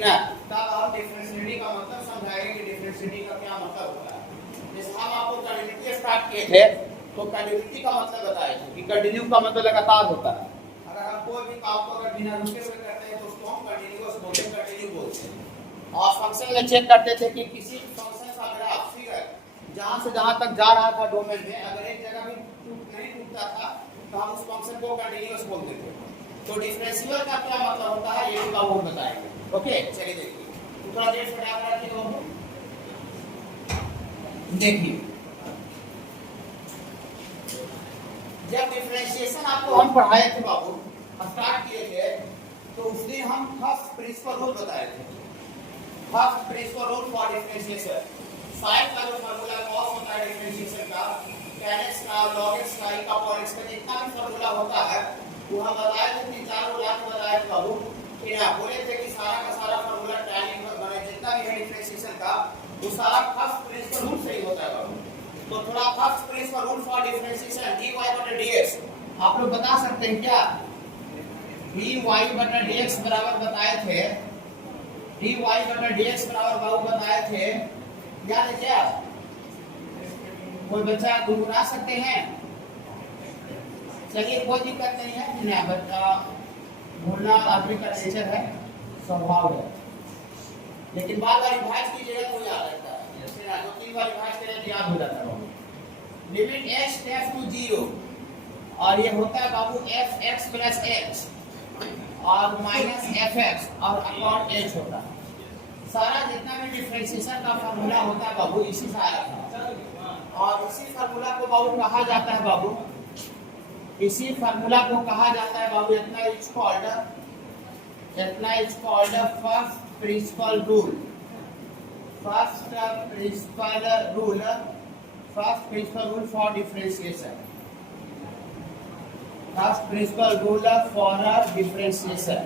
ना, तब हम डिफरेंशियलिटी का मतलब समझाएंगे कि डिफरेंशियलिटी का क्या मतलब होता है। जैसे हम आपको कंटिन्यूटी स्टार्ट किए थे तो कंटिन्यूटी का मतलब बताए थे कि कंटिन्यू का मतलब लगातार होता है। अगर हम कोई भी काम को अगर बिना रुके हुए करते हैं तो उसको हम कंटिन्यूअस बोलते हैं, कंटिन्यू बोलते हैं। और फंक्शन में चेक करते थे कि किसी फंक्शन का ग्राफ फिगर जहां से जहां तक जा रहा था डोमेन में, अगर एक जगह भी नहीं टूटता था तो हम उस फंक्शन को कंटिन्यूअस बोलते थे। तो डिफरेंशियल का क्या मतलब होता है ये भी वो बताएंगे। ओके, चलिए देखिए थोड़ा देर से याद रखिए बाबू। देखिए जब डिफरेंशिएशन आपको हम पढ़ाए थे बाबू, स्टार्ट किए थे, तो उस दिन हम फर्स्ट प्रिंसिपल रूल बताए थे। First principle rule for differentiation, sine का जो फार्मूला कॉस होता है डिफरेंशिएशन का, tan x का, log x का, e का पावर x का जितना भी फार्मूला होता है वो हम बताए थे। 3-4 उदाहरण बताए थे बाबू कि ना, बोले थे कि सारा का सारा फार्मूला tan इनवर्स बने जितना भी है डिफरेंशिएशन का वो सारा फर्स्ट प्रिंसिपल रूल से ही होता है बाबू। तो थोड़ा first principle rule for differentiation dy/dx आप लोग बता सकते हैं क्या? dy/dx बराबर बताए थे, dy/dx बराबर बाबू बताए थे, याद है क्या? कोई बच्चा गुनगुना सकते हैं? चलिए कोई दिक्कत नहीं है, ना बच्चा भूलना आदमी का नेचर है, स्वभाव है, लेकिन बार बार रिवाइज कीजिएगा तो याद रहता है। जैसे ना 2-3 बार रिवाइज करें तो याद हो जाता है। लिमिट x टेंड्स टू 0 और ये होता है बाबू fx प्लस h और माइनस fx और अपॉन h होता है। सारा जितना भी डिफरेंशिएशन का फार्मूला होता है बाबू इसी से आया था और इसी फार्मूला को बाबू कहा जाता है बाबू, इसी फार्मूला को कहा जाता है बाबू, इतना is called first principle rule. First principle rule for differentiation, first principle rule for differentiation.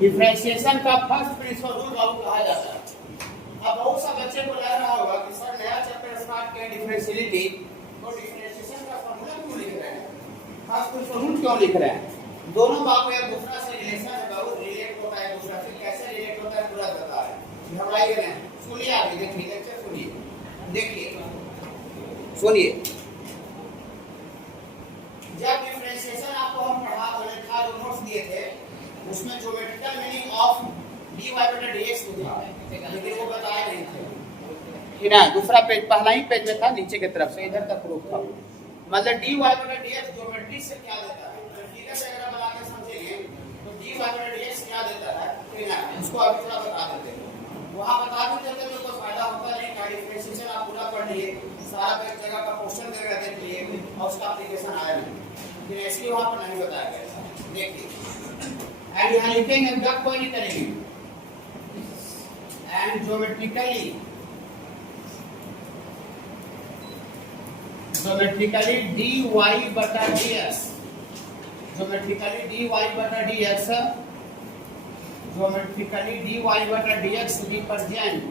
Differentiation का फर्स्ट प्रिंसिपल रूल बाबू कहा जाता है। अब बहुत सा बच्चे को लग रहा होगा कि सर नया चैप्टर स्टार्ट किया डिफरेंशियलिटी, तो डिफरेंशिएशन का फार्मूला क्यों लिख रहे हैं, फर्स्ट प्रिंसिपल रूल क्यों लिख रहे हैं? दोनों बाबू एक दूसरा से रिलेशन है बाबू, रिलेट होता है दूसरा से, कैसे रिलेट होता है पूरा बता रहे हैं। घबराइए ना, सुनिए आगे, देखिए लेक्चर सुनिए, देखिए सुनिए। जब डिफरेंशिएशन आपको हम पढ़ा था, जो नोट्स दिए थे उसमें ज्योमेट्रिकल मीनिंग ऑफ dy/dx था, लेकिन वो बताए नहीं थे ना। दूसरा पेज, पहला ही पेज में था, नीचे की तरफ से इधर तक प्रूफ था। मतलब dy/dx ज्योमेट्री से क्या देता है, फिगर वगैरह बना के समझेंगे तो dy/dx क्या देता है, ठीक है, इसको अभी थोड़ा बता देते हैं। वहां बता भी देते तो कोई फायदा होता नहीं, का डिफरेंशिएशन आप पूरा पढ़ लिए, सारा एक जगह का क्वेश्चन देकर देख लिए और उसका एप्लीकेशन आया नहीं, लेकिन इसलिए वहां पर नहीं बताया गया। देखिए एंड यहाँ लिखेंगे, जब कोई नहीं करेंगे, and geometrically dy/dx, geometrically dy/dx, geometrically dy/dx represent,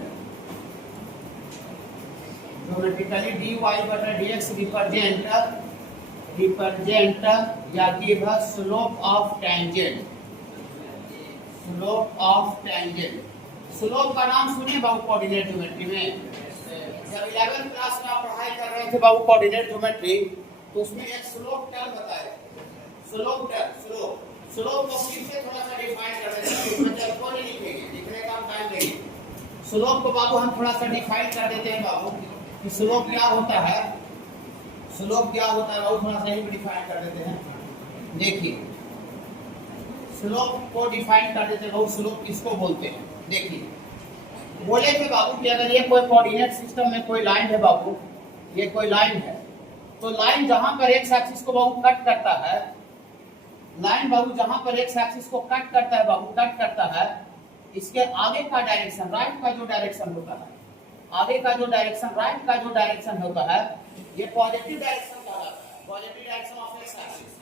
geometrically dy/dx represent या give slope of tangent, slope of tangent. Slope का नाम सुनिए बाबू कोऑर्डिनेट ज्योमेट्री में, जब 11th क्लास में आप पढ़ाई कर रहे थे बाबू कोऑर्डिनेट ज्योमेट्री, तो उसमें एक स्लोप टर्म बताए, स्लोप टर्म, स्लोप को फिर से थोड़ा सा डिफाइन कर देते हैं, इसमें चल को नहीं लिखेंगे, लिखने का हम टाइम देंगे। स्लोप को बाबू हम थोड़ा सा डिफाइन कर देते हैं बाबू कि स्लोप क्या होता है, स्लोप क्या होता है बाबू, थोड़ा सा ही डिफाइन कर देते हैं। देखिए स्लोप को डिफाइन कर देते हैं बाबू, स्लोप किसको बोलते हैं। देखिए बोले थे बाबू कि अगर ये कोई कोऑर्डिनेट सिस्टम में कोई लाइन है बाबू, ये कोई लाइन है, तो लाइन जहां पर एक्स एक्सिस को बाबू कट करता है, लाइन बाबू जहां पर एक्स एक्सिस को कट करता है बाबू, कट करता है, इसके आगे का डायरेक्शन, राइट का जो डायरेक्शन होता है, आगे का जो डायरेक्शन, राइट का जो डायरेक्शन होता है, ये पॉजिटिव डायरेक्शन कहलाता है, positive direction of X axis.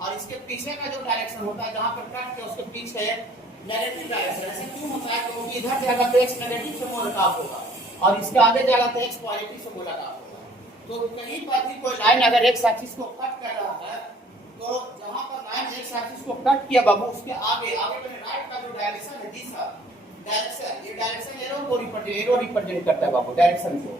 और इसके पीछे का जो डायरेक्शन होता है, जहां पर कट के उसके पीछे नेगेटिव डायरेक्शन। ऐसा क्यों होता है? क्योंकि इधर जाएगा तो x नेगेटिव से मुलाकात होगा और इसके आगे जाएगा तो x पॉजिटिव से मुलाकात होगा। तो कहीं पर भी कोई लाइन अगर x एक्सिस को कट कर रहा है तो जहां पर लाइन एक्स एक्सिस को कट किया बाबू, उसके आगे मैंने राइट का जो डायरेक्शन है दिशा, डायरेक्शन, ये डायरेक्शन एरो रिप्रेजेंट करता है बाबू, डायरेक्शन को,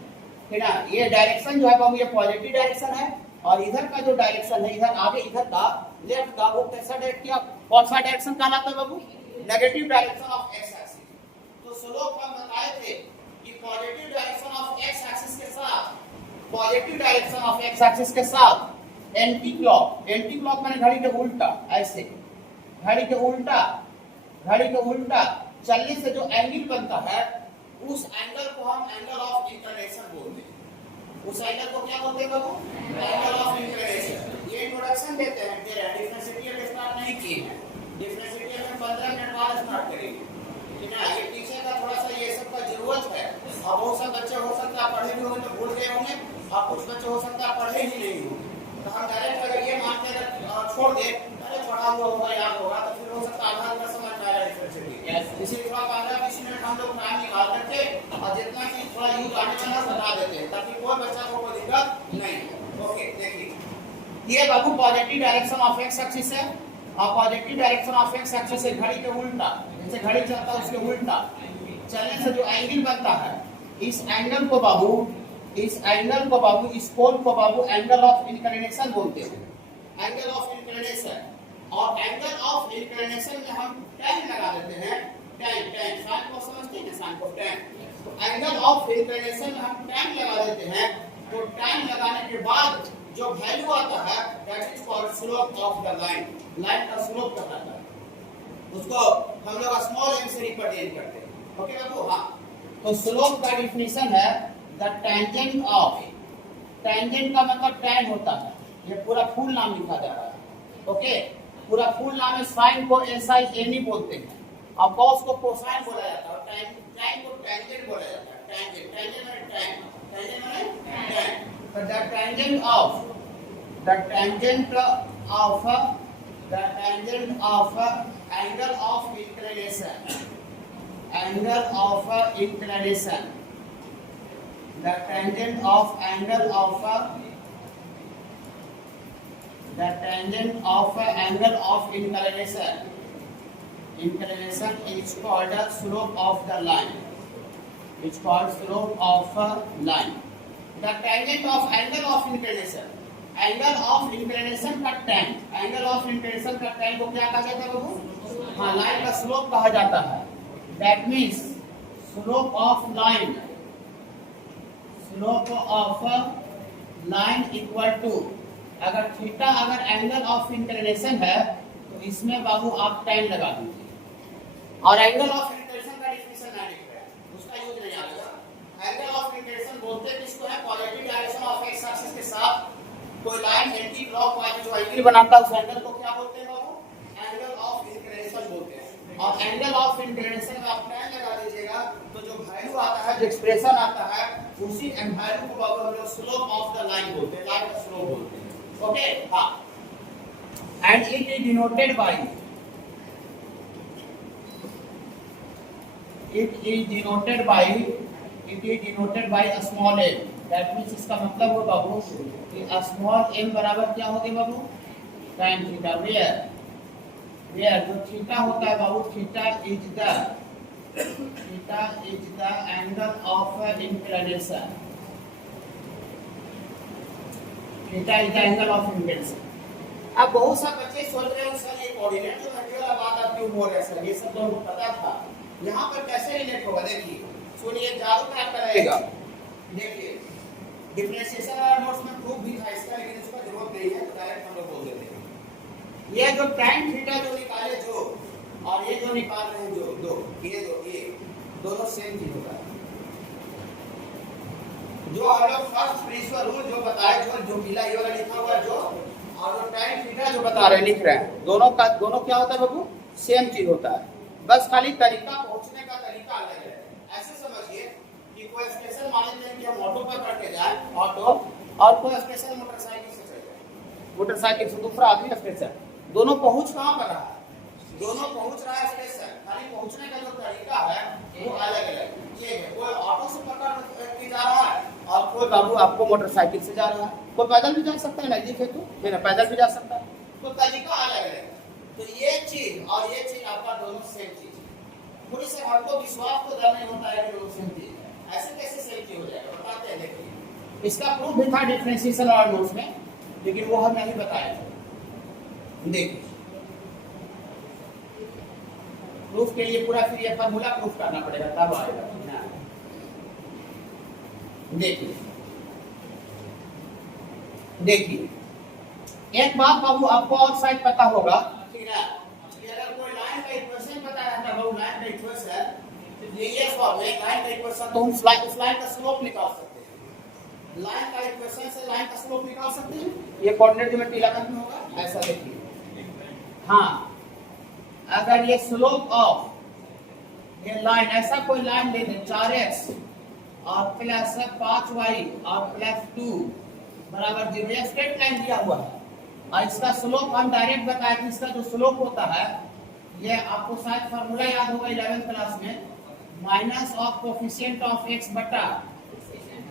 है ना। ये डायरेक्शन जो है बाबू, ये पॉजिटिव डायरेक्शन है, और इधर का जो डायरेक्शन है, इधर आगे इधर का लेफ्ट का, वो कैसा डायरेक्ट किया, कौन सा डायरेक्शन कहलाता है बाबू, negative direction of X axis. तो स्लोप हम बताए थे कि positive direction of X axis के साथ, positive direction of X axis के साथ एंटी क्लॉक माने घड़ी के उल्टा, ऐसे घड़ी के उल्टा चलने से जो एंगल बनता है, उस एंगल को हम एंगल ऑफ इंक्लिनेशन बोलते हैं। उस एंगल को क्या बोलते हैं बाबू, एंगल ऑफ इंक्लिनेशन। ये इंट्रोडक्शन देते हैं, डिफरेंशिएटर स्टार्ट नहीं किए हैं, डिफरेंशिएटर में 15 मिनट बाद स्टार्ट करेंगे, ठीक है। ये पीछे का थोड़ा सा ये सब का जरूरत है। अब बहुत सारे बच्चे हो सकता है पढ़े भी होंगे तो भूल गए होंगे, और कुछ बच्चे हो सकता है पढ़े ही नहीं होंगे। तो हम डायरेक्ट अगर ये मान के छोड़ दे, अरे पढ़ा हुआ होगा, याद होगा, तो फिर हो सकता है आधा घंटा समझ में आएगा डिफरेंशिएटर। इसीलिए थोड़ा 15-20 मिनट हम लोग टाइम निकाल करके और जितना चीज थोड़ा यूज आने वाला बता देते हैं, ताकि कोई बच्चा को कोई दिक्कत नहीं। ओके, देखिए ये बाबू positive direction of X axis है, और positive direction of X axis से घड़ी के उल्टा, जैसे घड़ी चलता है उसके उल्टा चलने से जो एंगल बनता है, इस एंगल को बाबू, इस कोण को बाबू एंगल ऑफ इंक्लिनेशन बोलते हैं, एंगल ऑफ इंक्लिनेशन। और एंगल ऑफ इंक्लिनेशन में हम tan लगा देते हैं, tan साइन को समझते हैं, साइन को tan। तो एंगल ऑफ इंक्लिनेशन में हम tan लगा देते हैं। तो tan लगाने के बाद जो वैल्यू आता है, that is called slope of the line, line का स्लोप कहलाता है। उसको हम लोग स्मॉल m से रिप्रेजेंट करते हैं। ओके बाबू, हाँ। तो स्लोप का डेफिनेशन है द टेंजेंट ऑफ, टेंजेंट का मतलब tan होता है, ये पूरा फुल नाम लिखा जा रहा है। ओके, पूरा फुल नाम है, साइन को sin बोलते हैं, और cos को कोसाइन बोला जाता है, और tan को टेंजेंट बोला जाता है। टेंजेंट माने tan, टेंजेंट माने tan। तो the tangent of angle of inclination, angle of inclination, the tangent of angle of inclination is called the slope of the line. It's called slope of a line. The tangent of angle of inclination, angle of inclination का tan, angle of inclination का tan को क्या कहा जाता है बाबू, हाँ, line का slope कहा जाता है। That means slope of line, slope of line equal to, अगर थीटा अगर एंगल ऑफ इंक्लिनेशन है तो इसमें बाबू आप tan लगा दीजिए, और एंगल ऑफ इंक्लिनेशन का डेफिनेशन नहीं लिख रहे हैं, उसका यूज नहीं आएगा। एंगल ऑफ इंक्लिनेशन बोलते हैं किसको है, positive direction of X axis के साथ कोई लाइन एंटी क्लॉकवाइज जो एंगल बनाता है, उस एंगल को क्या बोलते हैं बाबू, एंगल ऑफ इंक्लिनेशन बोलते हैं। और एंगल ऑफ इंक्लिनेशन में आप tan लगा दीजिएगा, तो जो वैल्यू आता है, जो एक्सप्रेशन आता है, उसी वैल्यू को बाबू हम लोग स्लोप ऑफ द लाइन बोलते हैं, लाइन का स्लोप बोलते हैं। ओके, हाँ। And it is denoted by, a small m। That means इसका मतलब हो बाबू कि स्मॉल m बराबर क्या होगी बाबू, tan थीटा। वेयर जो थीटा होता है बाबू, theta is the angle of inclination, theta is the angle of inclination. अब बहुत सारे बच्चे सोच रहे हैं सर ये कोऑर्डिनेट जो है वाला बात आप क्यों बोल रहे हैं सर, ये सब तो पता था, यहाँ पर कैसे रिलेट होगा। देखिए सुनिए, जादू क्या करेगा, देखिए डिफरेंशिएशन वाला नोट्स में प्रूफ भी था इसका, लेकिन इसका जरूरत नहीं है, डायरेक्ट हम लोग बोल देते हैं। ये जो tan थीटा जो निकाले जो, और ये जो निकाल रहे हैं जो ये दोनों सेम चीज होता है। जो हम लोग फर्स्ट प्रिंसिपल रूल जो बताए, जो पीला ये वाला लिखा हुआ जो, और जो tan थीटा जो बता रहे हैं, लिख रहे हैं, दोनों क्या होता है बाबू, सेम चीज होता है, बस खाली तरीका, पहुंचने का तरीका अलग है। ऐसे समझिए कि कोई स्टेशन मान लेते हैं कि हम ऑटो पर करके जाए, ऑटो, और कोई स्टेशन मोटरसाइकिल से चले जाए, मोटरसाइकिल से दूसरा आदमी स्टेशन, दोनों पहुंच कहाँ पर रहा है, दोनों पहुंच रहा है स्टेशन, खाली पहुंचने का जो तरीका है वो अलग अलग। ये है, कोई ऑटो से पकड़ के जा रहा है, और कोई बाबू आपको मोटरसाइकिल से जा रहा है, कोई पैदल भी जा सकता है, नजदीक है तो पैदल भी जा सकता है, तो तरीका अलग है। तो ये चीज और ये चीज आपका दोनों सेम चीज है। पूरी से हमको विश्वास तो नहीं होता है कि दोनों सेम चीज है, ऐसे कैसे सेम चीज हो जाएगा बताते हैं। देखिए इसका प्रूफ भी था डिफरेंशिएशन और नोट्स में, लेकिन वो हम नहीं बताया था। देखिए प्रूफ के लिए पूरा फिर ये फार्मूला प्रूफ करना पड़ेगा तब आएगा। देखिए देखिए एक बात बाबू आपको और शायद पता होगा, ठीक है, कि अगर कोई लाइन का इक्वेशन पता रहता है, लाइन का इक्वेशन ये फॉर्म में लाइन का इक्वेशन, तो हम उस लाइन का स्लोप निकाल सकते हैं। लाइन का इक्वेशन से लाइन का स्लोप निकाल सकते हैं। ये कोऑर्डिनेट ज्योमेट्री 11 में होगा। ऐसा देखिए, हाँ अगर ये स्लोप ऑफ ये लाइन ऐसा कोई लाइन ले लें 4x और प्लस 5y और प्लस 2 बराबर 0, ये स्ट्रेट लाइन दिया हुआ है और इसका स्लोप हम डायरेक्ट बताया कि इसका जो स्लोप होता है ये आपको शायद फार्मूला याद होगा 11th क्लास में, minus of coefficient of x बटा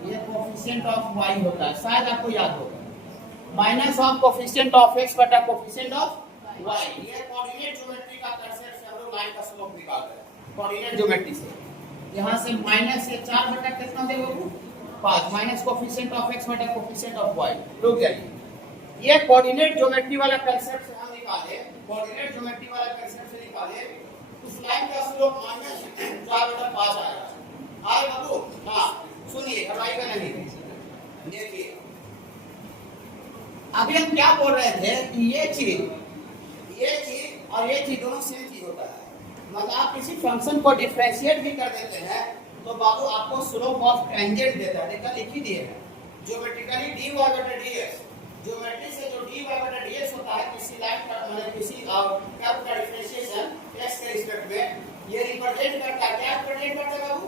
ये कोफिशिएंट ऑफ y होता है, शायद आपको याद होगा। Minus of coefficient of x बटा कोफिशिएंट ऑफ y, ये कोऑर्डिनेट ज्योमेट्री का कंसेप्ट से हम लोग लाइन का स्लोप निकालते हैं। कोऑर्डिनेट ज्योमेट्री से यहाँ से माइनस ये 4 बटा कितना देगा 5 माइनस कोफिशिएंट ऑफ x बटा कोफिशिएंट ऑफ y। रुक जाइए, ये कोऑर्डिनेट ज्योमेट्री वाला कंसेप्ट से हम निकाले, कोऑर्डिनेट ज्योमेट्री वाला कंसेप्ट से निकाले उस लाइन का स्लोप माइनस 4 बटा 5 आएगा। आए बाबू, हाँ सुनिए घबराइएगा नहीं। देखिए अभी हम क्या बोल रहे थे कि ये चीज और ये चीज दोनों सेम चीज होता है। मतलब आप किसी फंक्शन को डिफरेंशिएट भी कर देते हैं तो बाबू आपको स्लोप ऑफ टेंजेंट देता है। देखा लिख ही दिए हैं ज्योमेट्रिकली dy बटा dx, ज्योमेट्री से जो dy बटा dx होता है किसी लाइन का मतलब किसी कर्व का डिफरेंशिएशन x के रिस्पेक्ट में, ये रिप्रेजेंट करता है, क्या रिप्रेजेंट करता है बाबू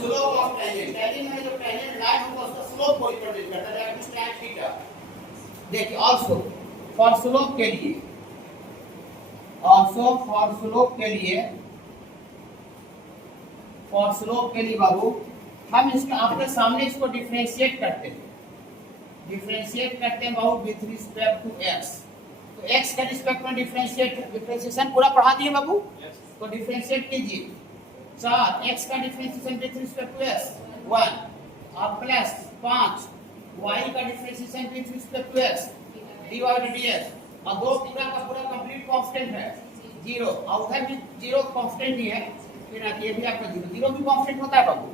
स्लोप ऑफ टेंजेंट। टेंजेंट में जो टेंजेंट लाइन होगा उसका स्लोप को रिप्रेजेंट करता है, दैट मींस tan थीटा। देखिए आल्सो फॉर स्लोप के लिए, आल्सो फॉर स्लोप के लिए बाबू हम इसका आपके सामने इसको डिफरेंशिएट करते हैं बाबू विथ रिस्पेक्ट टू x। तो x के रिस्पेक्ट में डिफरेंशिएशन पूरा पढ़ा दिए बाबू, तो डिफरेंशिएट कीजिए 4 x का differentiation with respect to x 1 और प्लस 5 y का differentiation with respect to x dy dx, और दो पूरा का पूरा कंप्लीट कांस्टेंट है 0 और उधर भी 0 कांस्टेंट ही है, फिर ये भी आपका 0 भी कांस्टेंट होता है बाबू।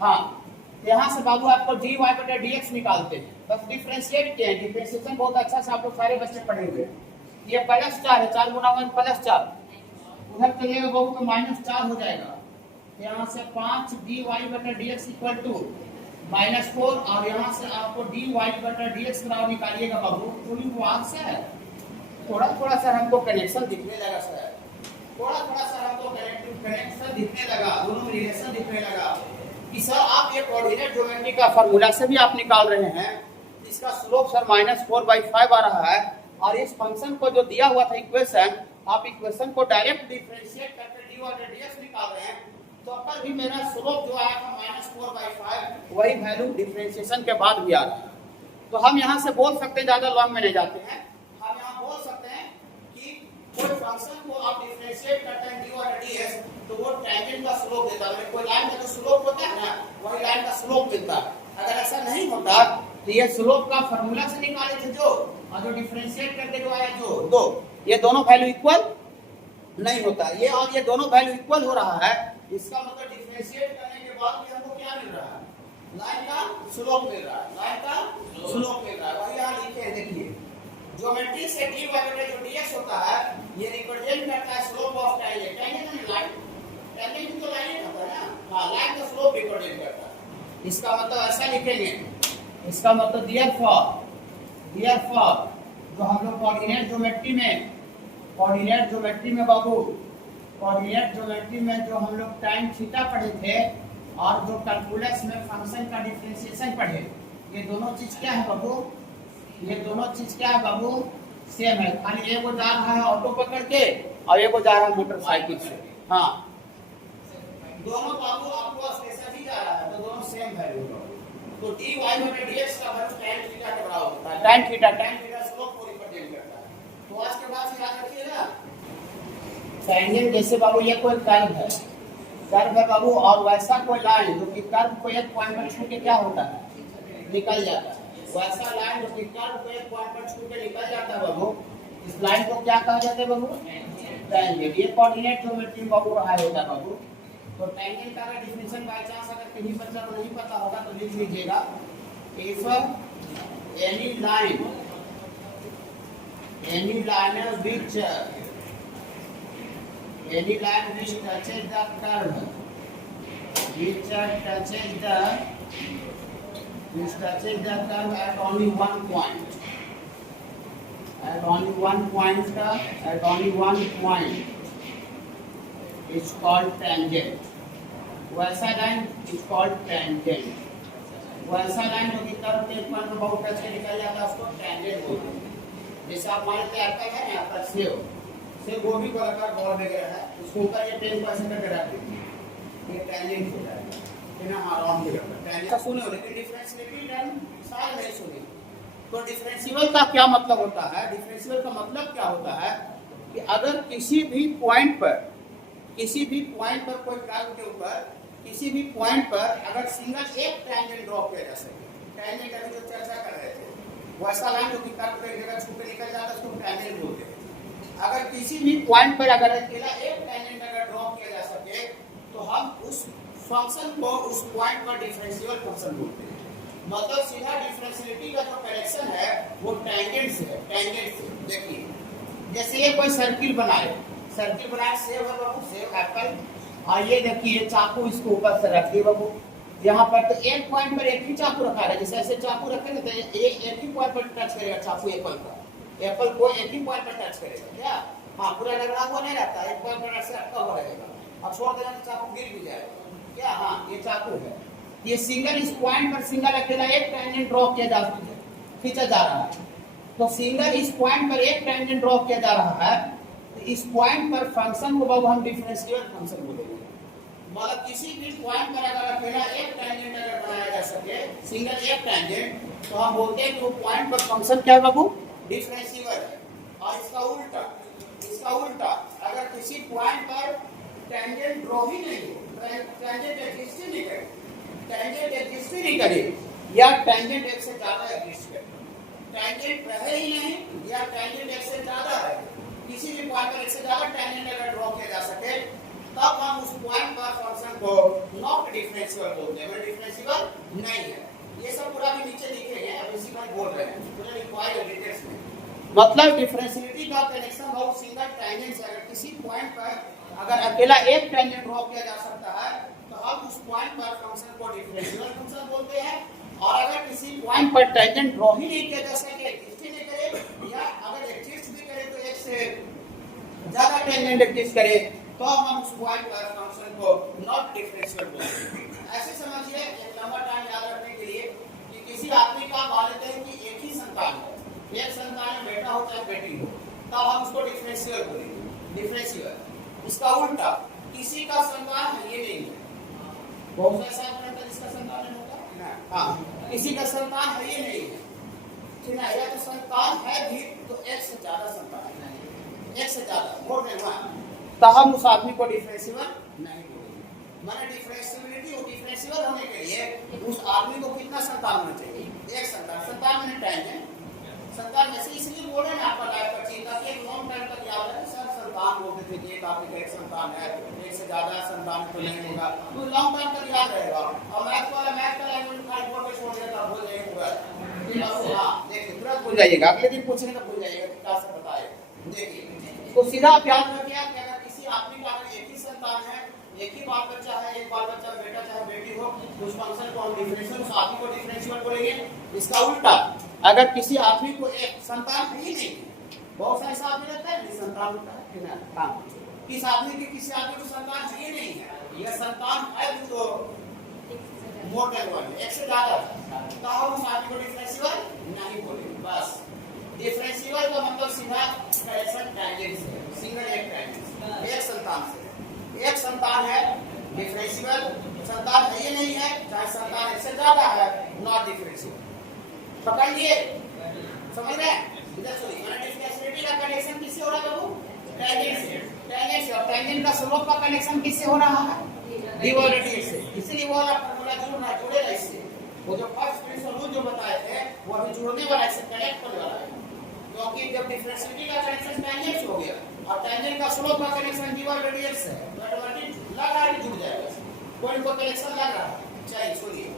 हाँ यहाँ से बाबू आपको dy बटा dx निकालते हैं, बस डिफरेंशिएट किया है। डिफरेंशिएशन बहुत अच्छा से आप लोग सारे बच्चे पढ़े हुए। ये प्लस 4 है, 4 गुना 1 प्लस 4, उधर चलिएगा बाबू तो माइनस 4 हो जाएगा। यहाँ से 5 dy बटा dx इक्वल टू -4 और यहाँ से आपको dy बटा dx बराबर निकालिएगा बाबू। थोड़ी वाक से है, थोड़ा थोड़ा सा हमको कनेक्शन दिखने लगा सर, थोड़ा सा हमको कनेक्शन दिखने लगा, दोनों में रिलेशन दिखने लगा कि सर आप ये कोऑर्डिनेट ज्योमेट्री का फार्मूला से भी आप निकाल रहे हैं, इसका स्लोप सर -4/5 आ रहा है और इस फंक्शन को जो दिया हुआ था इक्वेशन, आप इक्वेशन को डायरेक्ट डिफरेंशिएट करके dy बटा dx निकाल रहे हैं, तो पर भी मेरा स्लोप जो आया था -4/5 वही वैल्यू डिफरेंशिएशन के बाद भी आ रहा है। तो हम यहाँ से बोल सकते हैं, ज्यादा लॉन्ग में नहीं जाते हैं, हम यहाँ बोल सकते हैं कि कोई फंक्शन को आप डिफरेंशिएट करते हैं dy बटा dx तो वो टेंजेंट का स्लोप देता है। कोई लाइन का जो स्लोप होता है ना वही लाइन का स्लोप मिलता है। अगर ऐसा नहीं होता तो ये स्लोप का फार्मूला से निकाले थे जो, और जो डिफरेंशिएट करके जो आया जो दो, ये दोनों वैल्यू इक्वल नहीं होता। ये और ये दोनों वैल्यू इक्वल हो रहा है, इसका मतलब डिफरेंशिएट करने के बाद भी हमको क्या मिल रहा है, लाइन का स्लोप मिल रहा है, लाइन का स्लोप मिल रहा है। वही यहाँ लिखे हैं, देखिए ज्योमेट्री से dy बटा जो dx होता है ये रिप्रेजेंट करता है slope of tangent. Tangent line, tangent तो लाइन होता है ना, हाँ लाइन का स्लोप रिप्रेजेंट करता है। इसका मतलब ऐसा लिखेंगे, इसका मतलब देयरफॉर जो हम लोग कोऑर्डिनेट ज्योमेट्री में बाबू, कोऑर्डिनेट ज्योमेट्री में जो हम लोग टाइम थीटा पढ़े थे और जो कैलकुलस में फंक्शन का डिफरेंशिएशन पढ़े, ये दोनों चीज क्या है बाबू, ये दोनों चीज क्या है बाबू सेम है, खाली एक जा रहा है ऑटो पकड़ के और एक जा रहा है मोटरसाइकिल से। हाँ दोनों बाबू आपको स्टेशन ही जा रहा है तो दोनों सेम वैल्यू। तो dy बटा dx का वैल्यू tan थीटा के बराबर होता है। tan थीटा स्लोप को रिप्रेजेंट करता है। तो आज टैंजेंट जैसे बाबू ये कोई कर्व है बाबू, और वैसा कोई लाइन जो कि कर्व को एक पॉइंट पर छू के क्या होता है, निकल जाता है। वैसा लाइन जो कि कर्व को एक पॉइंट पर छू के निकल जाता है बाबू, इस लाइन को क्या कहा जाता है बाबू, टैंजेंट। ये कोऑर्डिनेट ज्योमेट्री में बाबू रहा होता है बाबू। तो टैंजेंट का अगर डिफिनेशन बाय चांस अगर किसी बच्चा को नहीं पता होगा तो लिख लीजिएगा, if any line which touches the curve, which touches the curve at only one point, is called tangent. वैसा लाइन is called tangent. वैसा लाइन जो कि कर्व के पॉइंट पर बहुत टच के निकल जाता है उसको tangent बोलते हैं। जैसे आप मान लेते हैं एप्पल है यहाँ पर सेब गोभी को रखा बॉल वगैरह है, उसको ऊपर ये 10% करके रख दीजिए, ये टैंजेंट हो जाएगा, है ना। हाँ राउंड हो जाता है टैंजेंट का सुने हो, लेकिन डिफरेंशिएबल टर्म शायद नहीं सुने। तो डिफरेंशिएबल का क्या मतलब होता है, डिफरेंशिएबल का मतलब क्या होता है कि अगर किसी भी पॉइंट पर कोई कर्व के ऊपर किसी भी पॉइंट पर अगर सिंगल एक टैंजेंट ड्रॉ किया जा सके, टैंजेंट अभी जो चर्चा कर रहे थे वैसा लाइन जो कि कर्व पे एक जगह छू के निकल जाता है उसको टैंजेंट बोलते हैं। अगर किसी भी पॉइंट पर अगर अकेला एक टैंजेंट अगर ड्रॉ किया जा सके तो हम उस फंक्शन को उस पॉइंट पर डिफरेंशिएबल फंक्शन बोलते हैं। मतलब सीधा डिफरेंशिएबिलिटी का जो करेक्शन है वो टैंजेंट से है, टैंजेंट से। देखिए जैसे ये कोई सर्किल बनाए सेब है बाबू, सेब एप्पल, और ये देखिए चाकू इसको ऊपर से रखिए बाबू, यहाँ पर तो एक पॉइंट पर एक ही चाकू रखा है, जैसे ऐसे चाकू रखेंगे तो एक ही पॉइंट पर टच करेगा चाकू एप्पल को एक ही पॉइंट पर टच करेगा क्या, हाँ पूरा रगड़ा हुआ नहीं रहता, एक पॉइंट पर ऐसे अटका हुआ रहेगा, अब छोड़ देना तो चाकू गिर भी जाएगा क्या, हाँ ये चाकू है। ये सिंगल इस पॉइंट पर सिंगल अकेला एक टैंजेंट ड्रॉ किया खींचा जा रहा है, तो सिंगल इस पॉइंट पर एक टैंजेंट ड्रॉ किया जा रहा है, तो इस पॉइंट पर फंक्शन को बाबू हम डिफरेंशिएबल फंक्शन बोलेंगे। मतलब किसी भी पॉइंट पर अगर अकेला एक टैंजेंट अगर बनाया जा सके, सिंगल एक टैंजेंट, तो हम बोलते हैं कि वो पॉइंट पर फंक्शन क्या है बाबू, डिफरेंशिएबल है। और इसका उल्टा अगर किसी पॉइंट पर टैंजेंट ड्रॉ ही नहीं हो, टैंजेंट एग्जिस्ट ही नहीं करे या टैंजेंट एक से ज्यादा एग्जिस्ट करे, टैंजेंट रहे ही नहीं या टैंजेंट एक से ज्यादा है, किसी भी पॉइंट पर एक से ज्यादा टैंजेंट अगर ड्रॉ किया जा सके तब हम उस पॉइंट पर फंक्शन को नॉट डिफरेंशिएबल बोलते हैं, डिफरेंशिएबल नहीं है। ये सब पूरा भी नीचे लिखे हैं, अब इसी पर बोल रहे हैं, पूरा लिखवाए डिटेल्स में। मतलब डिफरेंशिएबिलिटी का कनेक्शन बहुत सिंगल टैंजेंट से, अगर किसी पॉइंट पर अगर अकेला एक टैंजेंट ड्रॉ किया जा सकता है तो हम उस पॉइंट पर फंक्शन को डिफरेंशिएबल फंक्शन बोलते हैं। और अगर किसी पॉइंट पर टैंजेंट ड्रॉ ही नहीं किया जा सके, एग्जिस्ट ही नहीं करे, या अगर एग्जिस्ट भी करे तो एक से ज्यादा टैंजेंट एग्जिस्ट करे, तो हम उस पॉइंट पर फंक्शन को नॉट डिफरेंशिएबल बोलते हैं। ऐसे समझिए एक लंबा टाइम याद रखने के लिए कि किसी आदमी का मान लेते हैं कि एक ही संतान है, एक संतान में बेटा हो चाहे बेटी हो, तब हम उसको डिफरेंशिएबल बोलेंगे, डिफरेंशिएबल। इसका उल्टा किसी का संतान है ये नहीं है, बहुत सा ऐसा होता है जिसका संतान नहीं होता, हाँ किसी का संतान है ये नहीं है, ठीक है, या तो संतान है भी तो एक से ज्यादा संतान है, एक से ज्यादा मोर देन वन, तो हम उस आदमी को डिफरेंशिएबल नहीं बोलेंगे। माने डिफरेंशिएबिलिटी और डिफरेंशिएबल होने के लिए उस आदमी को कितना संतान होना चाहिए, एक संतान मैंने टैंजेंट संतान में से इसलिए बोल रहे हैं आपका लाइफ का चीज, ताकि एक लॉन्ग टाइम तक याद रहे। सर संतान बोलते थे कि एक आपके एक संतान है, एक से ज्यादा संतान तो नहीं होगा, तो लॉन्ग टाइम तक याद रहेगा। और मैथ का लैंग्वेज फाइल बोल के छोड़ देगा, भूल जाएगा, हाँ देखिए तुरंत भूल जाइएगा, अगले दिन पूछने तो भूल जाइएगा क्या से बताए। देखिए तो सीधा आप याद रखिए कि अगर किसी आदमी का अगर एक ही संतान है, एक ही बाल बच्चा है, एक बाल बच्चा बेटा चाहे बेटी हो, उस फंक्शन को हम डिफरेंशिएबल, उस आदमी को डिफरेंशिएबल बोलेंगे। इसका उल्टा अगर किसी आदमी को एक संतान ही नहीं, बहुत सारे आदमी रहता है संतान होता है, हाँ किस आदमी की किसी आदमी को संतान ही नहीं है, यह संतान है तो मोर देन वन, एक से ज्यादा, तो हम उस आदमी को डिफरेंशिएबल नहीं बोलेंगे। बस डिफरेंशिएबल का मतलब सीधा करेक्शन टैंजेंट से, सिंगल एक टैंजेंट, एक संतान से, एक संतान है डिफरेंशिएबल, संतान है ये नहीं है चाहे संतान एक से ज्यादा है, नॉट डिफरेंशिएबल। पकड़िए, समझ रहे हैं? इधर सुनिए, डिफरेंशिएबिलिटी का कनेक्शन किससे हो रहा है बाबू, टैंजेंट से, टैंजेंट से। टेंजेंट का स्लोप का कनेक्शन किससे हो रहा है? डी बाई रेडियस से। इसीलिए वो वाला फार्मूला जुड़ेगा इससे। वो जो फर्स्ट प्रिंसिपल रूल जो बताए थे वो अभी जुड़ने वाला है, इससे कनेक्ट होने वाला है, क्योंकि जब डिफरेंशिएलिटी का कनेक्शन टेंजेंट हो गया और टेंजेंट का स्लोप का कनेक्शन डी बाई रेडियस है, तो ऑटोमेटिक लग रहा है कि जुड़ जाएगा, कोई कनेक्शन लग रहा है। चलिए सुनिए,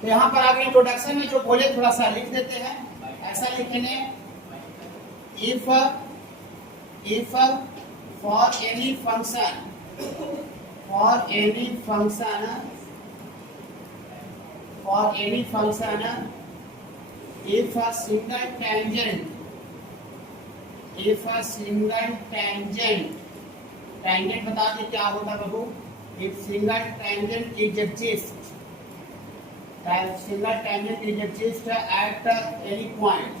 तो यहाँ पर आगे इंट्रोडक्शन में जो बोले थोड़ा सा लिख देते हैं। ऐसा लिखेंगे, if for any function if a single tangent बता दे क्या होता है बाबू? if single tangent is exist at any point,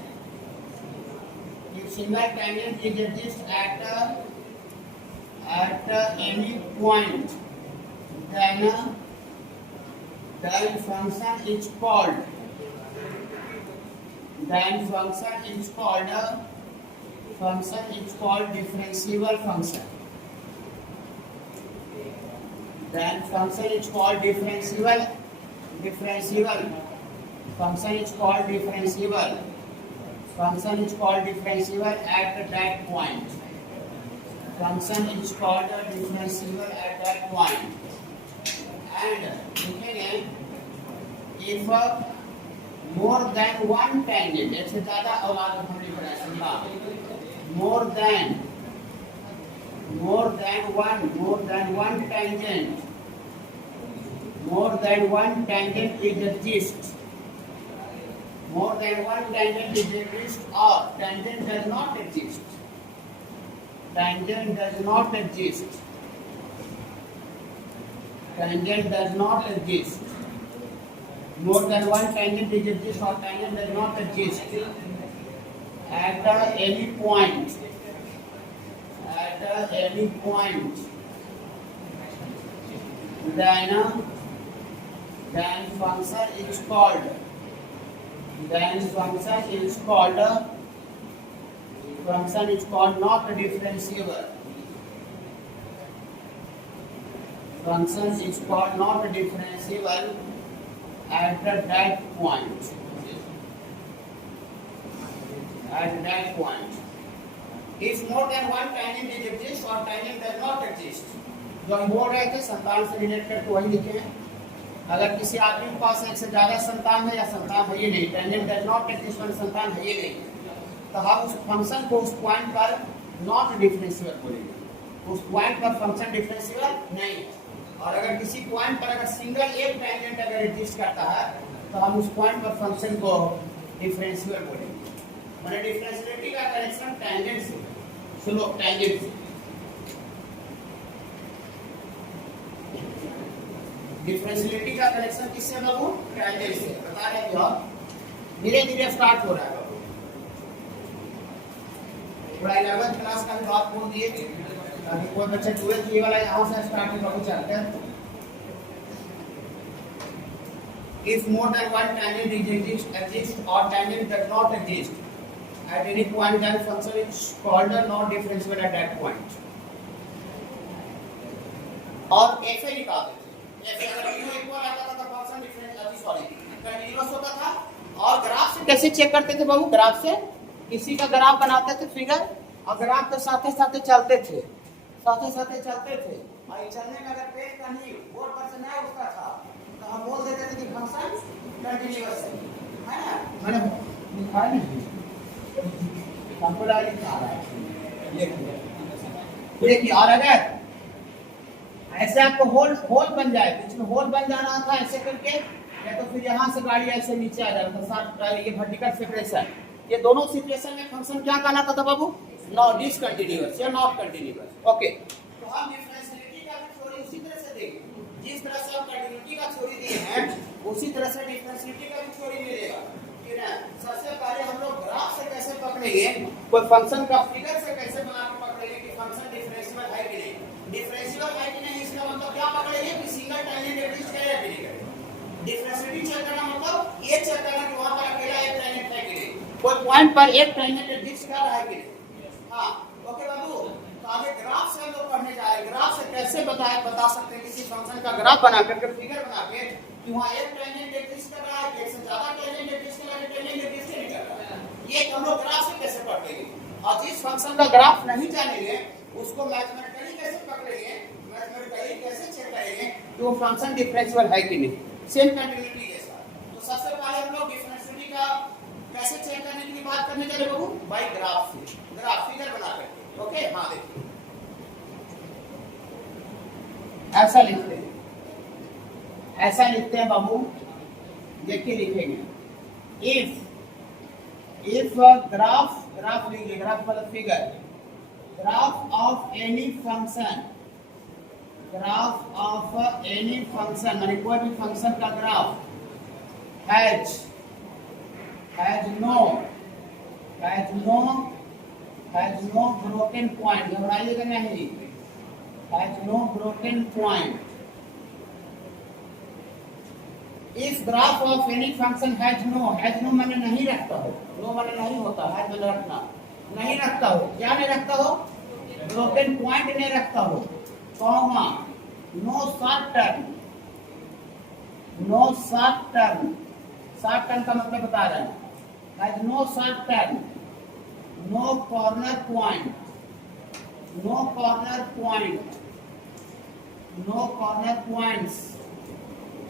if single tangent is exist at any point, then function is called differentiable function. Then function is called differentiable. Function is called differentiable at that point. Function is called differentiable at that point. And if more than one tangent, इससे ज़्यादा औलाद हम लिख रहे हैं, more than one tangent is exist, or tangent does not exist. More than one tangent is exist or tangent does not exist at any point. Then function is called not differentiable. Function is called not differentiable at that point. If more than one tangent is exist or tangent does not exist, जो हम बोल रहे थे संतान से relate करके वही लिखे हैं। अगर किसी आदमी के पास एक से ज्यादा संतान है या संतान है ये नहीं, टेंजेंट डज नॉट एक्जिस्ट, संतान है ये नहीं, तो हम उस फंक्शन को उस पॉइंट पर नॉट डिफरेंशिएबल बोलेंगे। उस पॉइंट पर फंक्शन डिफरेंशिएबल नहीं है। और अगर किसी पॉइंट पर अगर सिंगल एक टेंजेंट अगर एग्जिस्ट करता है तो हम उस पॉइंट पर फंक्शन को डिफरेंशिएबल बोलेंगे। माने डिफरेंशिएबिलिटी का कनेक्शन टेंजेंट से, स्लोप टेंजेंट से। डिफरेंशिएबिलिटी का कनेक्शन किससे बाबू? टेंजेंट से। बता रहे हैं आप, धीरे धीरे स्टार्ट हो रहा है बाबू। थोड़ा 11th क्लास का भी बात बोल दिए ताकि कोई बच्चा 12th ये वाला यहाँ से स्टार्ट हो बाबू चलते हैं। If more than one tangent exists or tangent does not exist at any point, then function is called not differentiable at that point. और ऐसे निकाल देते, ऐसे अगर तीनों इक्वल आता था तो फंक्शन कंटीन्यूअस होता था। और ग्राफ से कैसे चेक करते थे बाबू? ग्राफ से किसी का ग्राफ बनाते थे फिगर, और ग्राफ के साथ साथ चलते थे और चलने का अगर पेज का नहीं बोर्ड पर से नहीं उठता था तो हम बोल देते थे कि फंक्शन कंटीन्यूअस है ना। मैंने लिखा है नहीं, कंप्यूटर लिखा रहा है, देखिए। और अगर ऐसे आपको होल बन जाए, बीच में होल बन जा रहा था ऐसे करके, या तो फिर यहाँ से गाड़ी ऐसे नीचे आ जाता था, ये वर्टिकल सेपरेशन, ये दोनों सिचुएशन में फंक्शन क्या कहलाता था बाबू? नॉट डिसकंटीन्यूअस या नॉट कंटीन्यूअस। ओके, तो हम डिफरेंशिएबिलिटी का थ्योरी उसी तरह से देंगे, जिस तरह से हम कंटीन्यूटी का थ्योरी दिए हैं उसी तरह से डिफरेंशिएबिलिटी का भी थ्योरी मिलेगा, ठीक है। सबसे पहले हम लोग ग्राफ से कैसे पकड़ेंगे, कोई फंक्शन का फिगर से कैसे बना के पकड़ेंगे कि फंक्शन डिफरेंशिएबल है कि नहीं। डिफरेंशिएबल है कि नहीं इसका मतलब क्या पकड़ेंगे कि सिंगल टेंजेंट एग्जिस्ट करे या नहीं करे। डिफरेंशिएबिलिटी चेक करना मतलब ये चेक करना कि वहां पर अकेला एक टेंजेंट है कि नहीं, कोई पॉइंट पर एक टेंजेंट एग्जिस्ट कर रहा है कि नहीं। हाँ ओके बाबू, तो आगे ग्राफ से हम लोग पढ़ने जा रहे हैं। ग्राफ से कैसे बता सकते हैं किसी फंक्शन का ग्राफ बना करके, फिगर बना के, कि वहाँ एक टेंजेंट एग्जिस्ट कर रहा है, एक से ज्यादा टेंजेंट एग्जिस्ट कर रहा है, टेंजेंट एग्जिस्ट नहीं कर रहा है। ये हम लोग ग्राफ से कैसे पढ़ेंगे? और जिस फंक्शन का ग्राफ नहीं जानेंगे उसको मैथमेटिकली कैसे पकड़ेंगे, मैथमेटिकली कैसे चेक करेंगे कि वो फंक्शन डिफरेंशियल है कि नहीं, सेम कंटिन्यूटी के साथ। तो सबसे पहले हम लोग डिफरेंशियलिटी का कैसे चेक करने की बात करने चले बाबू, बाई ग्राफ से, ग्राफ फिगर बना करके। ओके, हाँ देखिए ऐसा लिखते हैं, ऐसा लिखते हैं बाबू, देखिए लिखेंगे इफ ग्राफ लिखिए, ग्राफ मतलब figure, graph of any function, graph of any function माने कोई भी फंक्शन का graph has no broken point, घबराइएगा नहीं, हैज नो ब्रोकन पॉइंट। इस graph of any function has no माने नहीं रखता हो, नो माने नहीं होता, हैज माने रखना, नहीं रखता हो, क्या नहीं रखता हो, ब्रोकन पॉइंट नहीं रखता हो, कॉमा, नो शॉर्ट टर्म का मतलब बता रहे हैं, has no short term, no corner point, no corner points.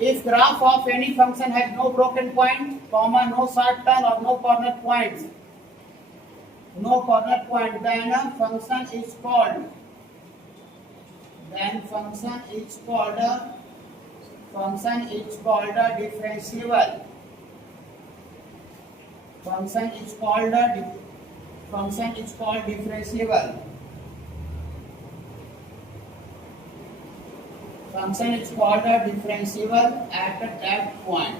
If graph of any function has no broken point, comma, no short turn or no corner points, then function is called differentiable. Function is called differentiable. Function is called differentiable at that point.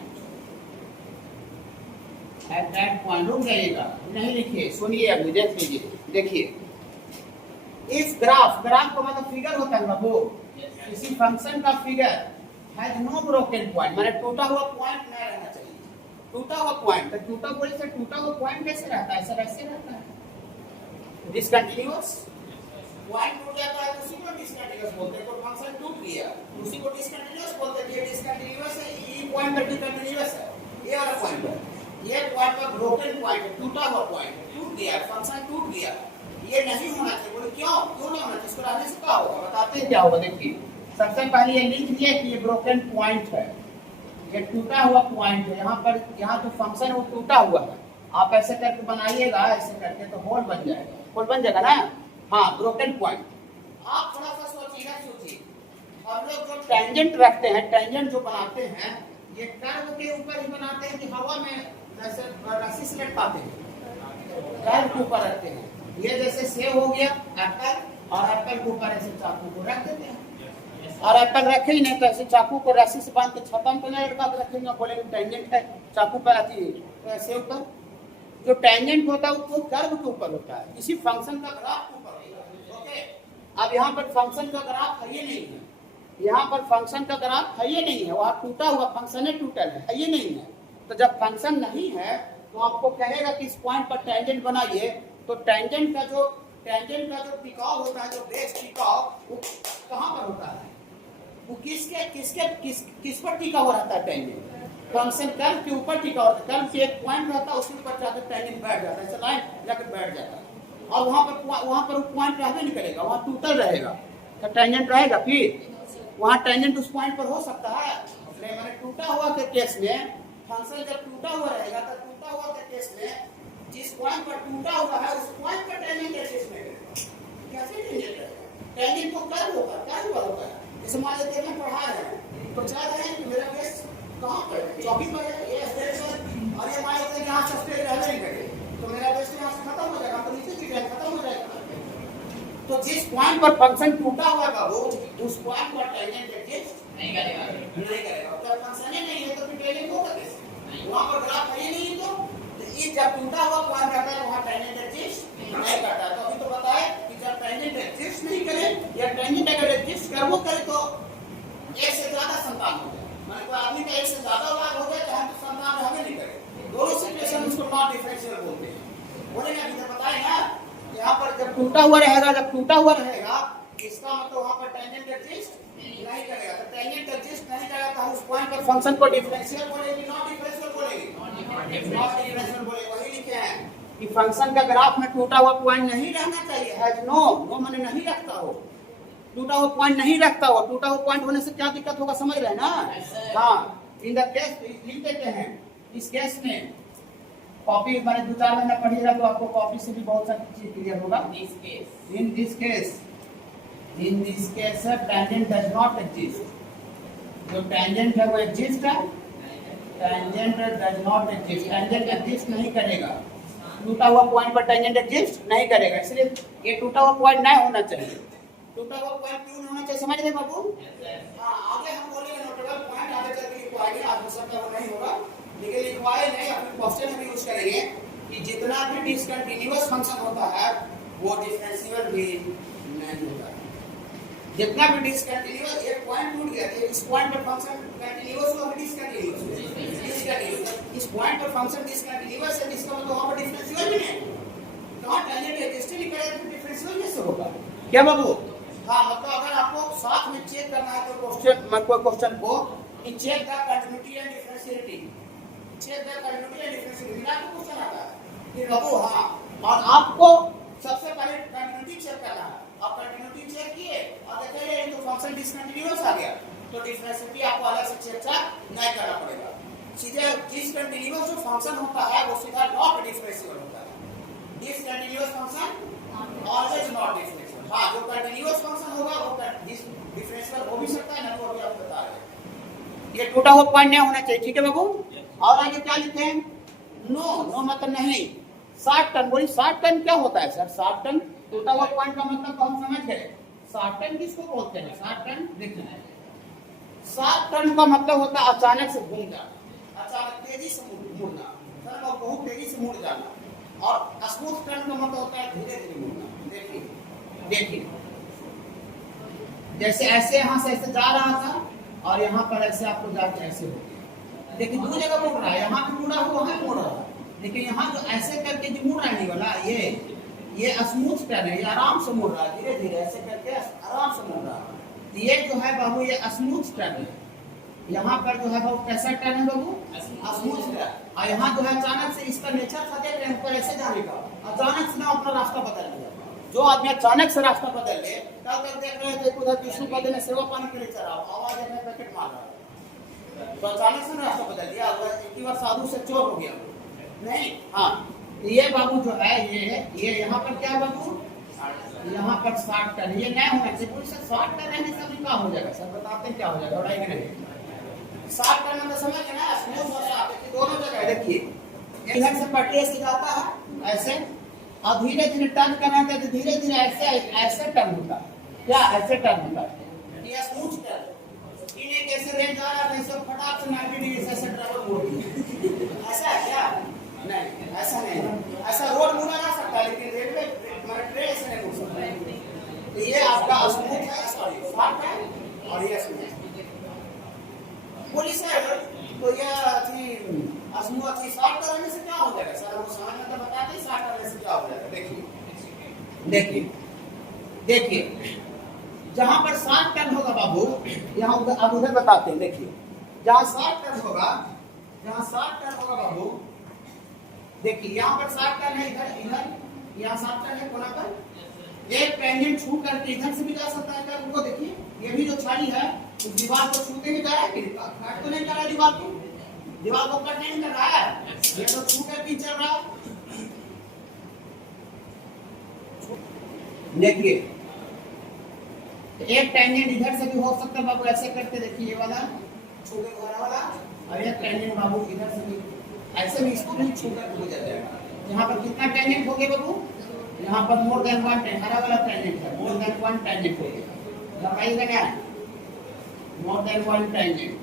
At that point रुक जाइएगा, नहीं लिखिए, सुनिए अभी, देख लीजिए, देखिए इस ग्राफ का मतलब फिगर होता है ना वो, किसी फंक्शन का figure has no broken point माने टूटा हुआ पॉइंट नहीं रहना चाहिए। टूटा हुआ पॉइंट, तो टूटा बोले से टूटा हुआ पॉइंट कैसे रहता है, ऐसे रहता है, डिसकंटिन्यूअस पॉइंट टूट जाता है तो उसी को डिसकंटिन्यूअस बोलते हैं। कोई फंक्शन टूट गया उसी को डिसकंटिन्यूअस बोलते हैं। ये डिसकंटिन्यूअस है, ये पॉइंट पर डिसकंटिन्यूअस है, ये वाला पॉइंट है, ये पॉइंट पर ब्रोकन पॉइंट है, टूटा हुआ पॉइंट, टूट गया फंक्शन, टूट गया, ये नहीं होना चाहिए। बोले क्यों नहीं होना चाहिए, इसको रहने से क्या होगा, बताते हैं क्या होगा। देखिए सबसे पहले ये लिख लिया कि ये ब्रोकन पॉइंट है, ये टूटा हुआ पॉइंट है, यहाँ जो फंक्शन है वो टूटा हुआ है। आप ऐसे करके बनाइएगा, ऐसे करके तो होल बन जाएगा, होल बन जाएगा ना, हाँ ब्रोकन पॉइंट। आप थोड़ा सा सोचिए, हम लोग जो टेंजेंट रखते हैं, टेंजेंट जो बनाते हैं, ये कर्व के ऊपर ही बनाते हैं कि हवा में जैसे रस्सी से लटकाते हैं, कर्व के ऊपर रखते हैं। ये जैसे सेव हो गया एप्पल, और एप्पल के ऊपर ऐसे चाकू को रख देते हैं, और एप्पल रखे ही नहीं तो ऐसे चाकू को रस्सी से बांध के छतम पे नहीं लटका के रखेंगे, बोलेंगे टेंजेंट है, चाकू पर आती है सेव पर। जो टेंजेंट होता है वो कर्व के ऊपर होता है, किसी फंक्शन का ग्राफ के ऊपर होता है। ओके, अब यहाँ पर फंक्शन का ग्राफ है ये नहीं है, यहाँ पर फंक्शन का ग्राफ है ये नहीं है, वहाँ टूटा हुआ फंक्शन है, टूटल है ये नहीं है। तो जब फंक्शन नहीं है तो आपको कहेगा कि इस पॉइंट पर टेंजेंट बनाइए, तो टेंजेंट का जो टिकाव होता है, जो बेस टिकाव, वो कहाँ पर होता है, वो किस पर टिका हुआ रहता है टेंजेंट, फंक्शन कर्व के ऊपर टिका होता है। कर्व से एक पॉइंट रहता है, उसके ऊपर जाकर टेंजेंट बैठ जाता है, ऐसे लाइन जाकर बैठ जाता है, और वहाँ पर वो पॉइंट रहबे नहीं करेगा, वहाँ टूटल रहेगा, तो टेंजेंट रहेगा, फिर वहाँ टेंजेंट उस पॉइंट पर हो सकता है। इसलिए मैंने टूटा हुआ के केस में, फंक्शन जब टूटा हुआ रहेगा तो टूटा हुआ के केस में जिस पॉइंट पर टूटा हुआ है उस पॉइंट पर टेंजेंट एग्जिस्ट नहीं करेगा। कैसे टेंजेंट रहेगा, टेंजेंट तो कर्व होता है। जैसे मान लेते हैं पढ़ा रहे हैं तो चाह रहे हैं कि मेरा केस कहाँ पर है, चौकी पर है, ये स्टेज पर, और ये मान लेते हैं कि यहाँ से स्टेज रहने नहीं करेगा, तो मेरा बेस यहाँ से खत्म हो जाएगा, तो नीचे की जाए खत्म हो जाएगा। तो जिस पॉइंट पर फंक्शन टूटा हुआ है वो, उस पॉइंट पर टेंजेंट एग्जिस्ट नहीं करेगा। जब फंक्शन ही नहीं है तो फिर टेंजेंट होगा कैसे, वहाँ पर ग्राफ है ही नहीं, तो ये जब टूटा हुआ पॉइंट रहता है वहाँ टेंजेंट एग्जिस्ट नहीं करता। तो अभी तो बताए कि जब टेंजेंट एग्जिस्ट नहीं करे, या टेंजेंट अगर एग्जिस्ट करवो करे तो एक से ज्यादा संतान हो जाए, माने कोई आदमी का एक से ज्यादा औलाद हो जाए तो हम तो संतान हमें नहीं करे, दोनों सिचुएशन उसको नॉन डिफरेंशियल बोलते हैं। बोले ना, अभी बताए ना कि यहाँ पर जब टूटा हुआ रहेगा इसका मतलब वहाँ पर टेंजेंट एग्जिस्ट नहीं करेगा। तो टेंजेंट एग्जिस्ट नहीं करेगा तो उस पॉइंट पर फंक्शन को डिफरेंशियल बोलेगी, नॉट डिफरेंशियल बोलेगी, नॉट डिफरेंशियल बोलेगी। वही लिखे हैं कि फंक्शन का ग्राफ में टूटा हुआ पॉइंट नहीं रहना चाहिए। हैज नो माने नहीं रखता हो, टूटा हुआ पॉइंट नहीं रखता हो। टूटा हुआ पॉइंट होने से क्या दिक्कत होगा समझ रहे हैं ना। हाँ, इन द केस लिख देते हैं। इस केस में कॉपी मैंने 2-4 महीना पढ़िएगा तो आपको कॉपी से भी बहुत सारी चीज क्लियर होगा। In this case tangent does not exist. जो टेंजेंट है वो एग्जिस्ट है, tangent does not exist, tangent exist नहीं करेगा। टूटा हुआ पॉइंट पर टेंजेंट एग्जिस्ट नहीं करेगा, इसलिए ये टूटा हुआ पॉइंट नहीं होना चाहिए। टूटा हुआ पॉइंट क्यों नहीं होना चाहिए समझ रहे बाबू। हाँ, आगे हम बोलेंगे नोटेबल पॉइंट, आगे चल के लिखवाएंगे। आज हो सकता है वो नहीं होगा, लेकिन लिखवाए नहीं, अपने क्वेश्चन में यूज करेंगे कि जितना भी डिसकंटिन्यूअस फंक्शन होता है वो डिफरेंशिएबल भी नहीं होता है। जितना भी डिसकंटिन्यूअस, एक पॉइंट टूट गया तो इस पॉइंट पर फंक्शन कंटीन्यूअस हुआ कि डिसकंटिन्यूअस। इस पॉइंट पर फंक्शन डिसकंटिन्यूअस है, इसका मतलब वहां पर डिफरेंशिएबल भी नहीं। तो टेंजेंट एग्जिस्ट नहीं करेगा तो डिफरेंशिएबल कैसे होगा क्या बाबू। हाँ, मतलब अगर आपको साथ में चेक करना है तो क्वेश्चन को कि check the continuity and differentiability, check the continuity and differentiability ना तो क्वेश्चन आता है कि बाबू। हाँ, और आपको सबसे पहले कंटिन्यूटी चेक करना है। आप कंटिन्यूटी चेक किए और देखे तो फंक्शन डिसकंटिन्यूअस आ गया तो डिफरेंशिएबिलिटी आपको अलग से चेक नहीं करना पड़ेगा। सीधे डिसकंटिन्यूअस जो फंक्शन होता है वो सीधा नॉट डिफरेंशिएबल होता है। Discontinuous function always not differentiable. हाँ, जो कंटीन्यूअस फंक्शन होगा वो डिफरेंशिएबल हो भी सकता है ना, तो अभी आपको बता रहे। ये टूटा हुआ पॉइंट नहीं होना चाहिए, ठीक है बाबू। और आगे क्या लिखे हैं, नो मतलब नहीं। शॉर्ट टर्म, बोली शॉर्ट टर्म क्या होता है सर। शॉर्ट टर्म टूटा हुआ पॉइंट का मतलब तो हम समझ गए। शॉर्ट टर्म किसको बोलते हैं, शॉर्ट टर्म देखिए। शॉर्ट टर्म का मतलब होता है अचानक से घूम जाना, अचानक तेजी से मुड़ना, सर बहुत तेजी से मुड़ जाना। और स्मूथ टर्म का मतलब होता है धीरे धीरे मुड़ना। देखिए जैसे ऐसे यहाँ से ऐसे जा रहा था और यहाँ पर ऐसे आपको जाके ऐसे हो गया। देखिए दो जगह मुड़ रहा है, यहाँ भी मुड़ा हुआ है, मुड़ रहा है, लेकिन यहाँ जो ऐसे करके जो मुड़ रहा है वाला ये स्मूथ टर्न है, ये आराम से मुड़ रहा है, धीरे धीरे ऐसे करके आराम से मुड़ रहा है। ये जो है बाबू ये स्मूथ टर्न है। यहाँ पर जो है बाबू कैसा टर्न है बाबू, स्मूथ टर्न। और यहाँ जो है अचानक से इसका नेचर था देख रहे हैं ऊपर ऐसे जाने का, अचानक से ना अपना रास्ता बदल लिया। जो आदमी अचानक से रास्ता बदल ले, कल तक देख रहे थे उधर विष्णु पद ने सेवा पानी के लिए चढ़ा, आवाज में पैकेट मार रहा, तो अचानक से रास्ता बदल दिया, एक ही बार साधु से चोर हो गया नहीं। हाँ, ये बाबू जो है ये यहाँ पर क्या बाबू, यहाँ पर शॉर्ट टर्न ये नहीं होना चाहिए। सर शॉर्ट टर्न रहने से अभी क्या हो जाएगा सर, बताते हैं क्या हो जाएगा, उड़ाएंगे नहीं। शॉर्ट टर्न मतलब समझ ना, दोनों जगह देखिए इधर से पट्टी से जाता है ऐसे, और धीरे धीरे टर्न करना है तो धीरे धीरे ऐसे टर्न होता है। क्या ऐसे टर्न होता है, ये स्मूथ टर्न। इन्हें कैसे रेंज जा रहा है सब फटाक से 90 डिग्री से ट्रैवल मोड़ दिया, ऐसा है क्या? नहीं, ऐसा नहीं। ऐसा रोड मुड़ा जा सकता है लेकिन रेलवे ट्रेन से नहीं मुड़ सकता। तो ये आपका स्मूथ है, सॉरी शॉर्ट है, और ये स्मूथ। पुलिस है तो ये स्मूथ शॉर्ट करने से क्या हो जाएगा सर, वो समझ में तो बताते हैं शॉर्ट करने से क्या हो जाएगा। देखिए जहां पर शॉर्ट टर्न होगा बाबू, यहाँ अब उधर बताते हैं। देखिए जहां शॉर्ट टर्न होगा बाबू, देखिए यहाँ पर शॉर्ट टर्न है, इधर यहाँ शॉर्ट टर्न है कोना पर। एक टेंजेंट छू करके इधर से भी जा सकता है क्या, उनको देखिए ये भी जो छड़ी है उस दीवार को छूते ही जा रहा है, काट तो नहीं कर रहा है दीवार को, दीवार को कट नहीं कर रहा है, ये तो छू करके चल रहा है। देखिए एक टेंजेंट इधर से भी हो सकता है बाबू, ऐसे करके देखिए ये वाला छू के हरा वाला, और एक टेंजेंट बाबू इधर से भी ऐसे भी इसको भी छू कर गुजर जाएगा। यहाँ पर कितना टेंजेंट हो गया बाबू, यहाँ पर मोर देन वन टेंजेंट, हरा वाला टेंजेंट है, मोर देन वन टेंजेंट हो गया। लगाइएगा क्या, more than one tangent,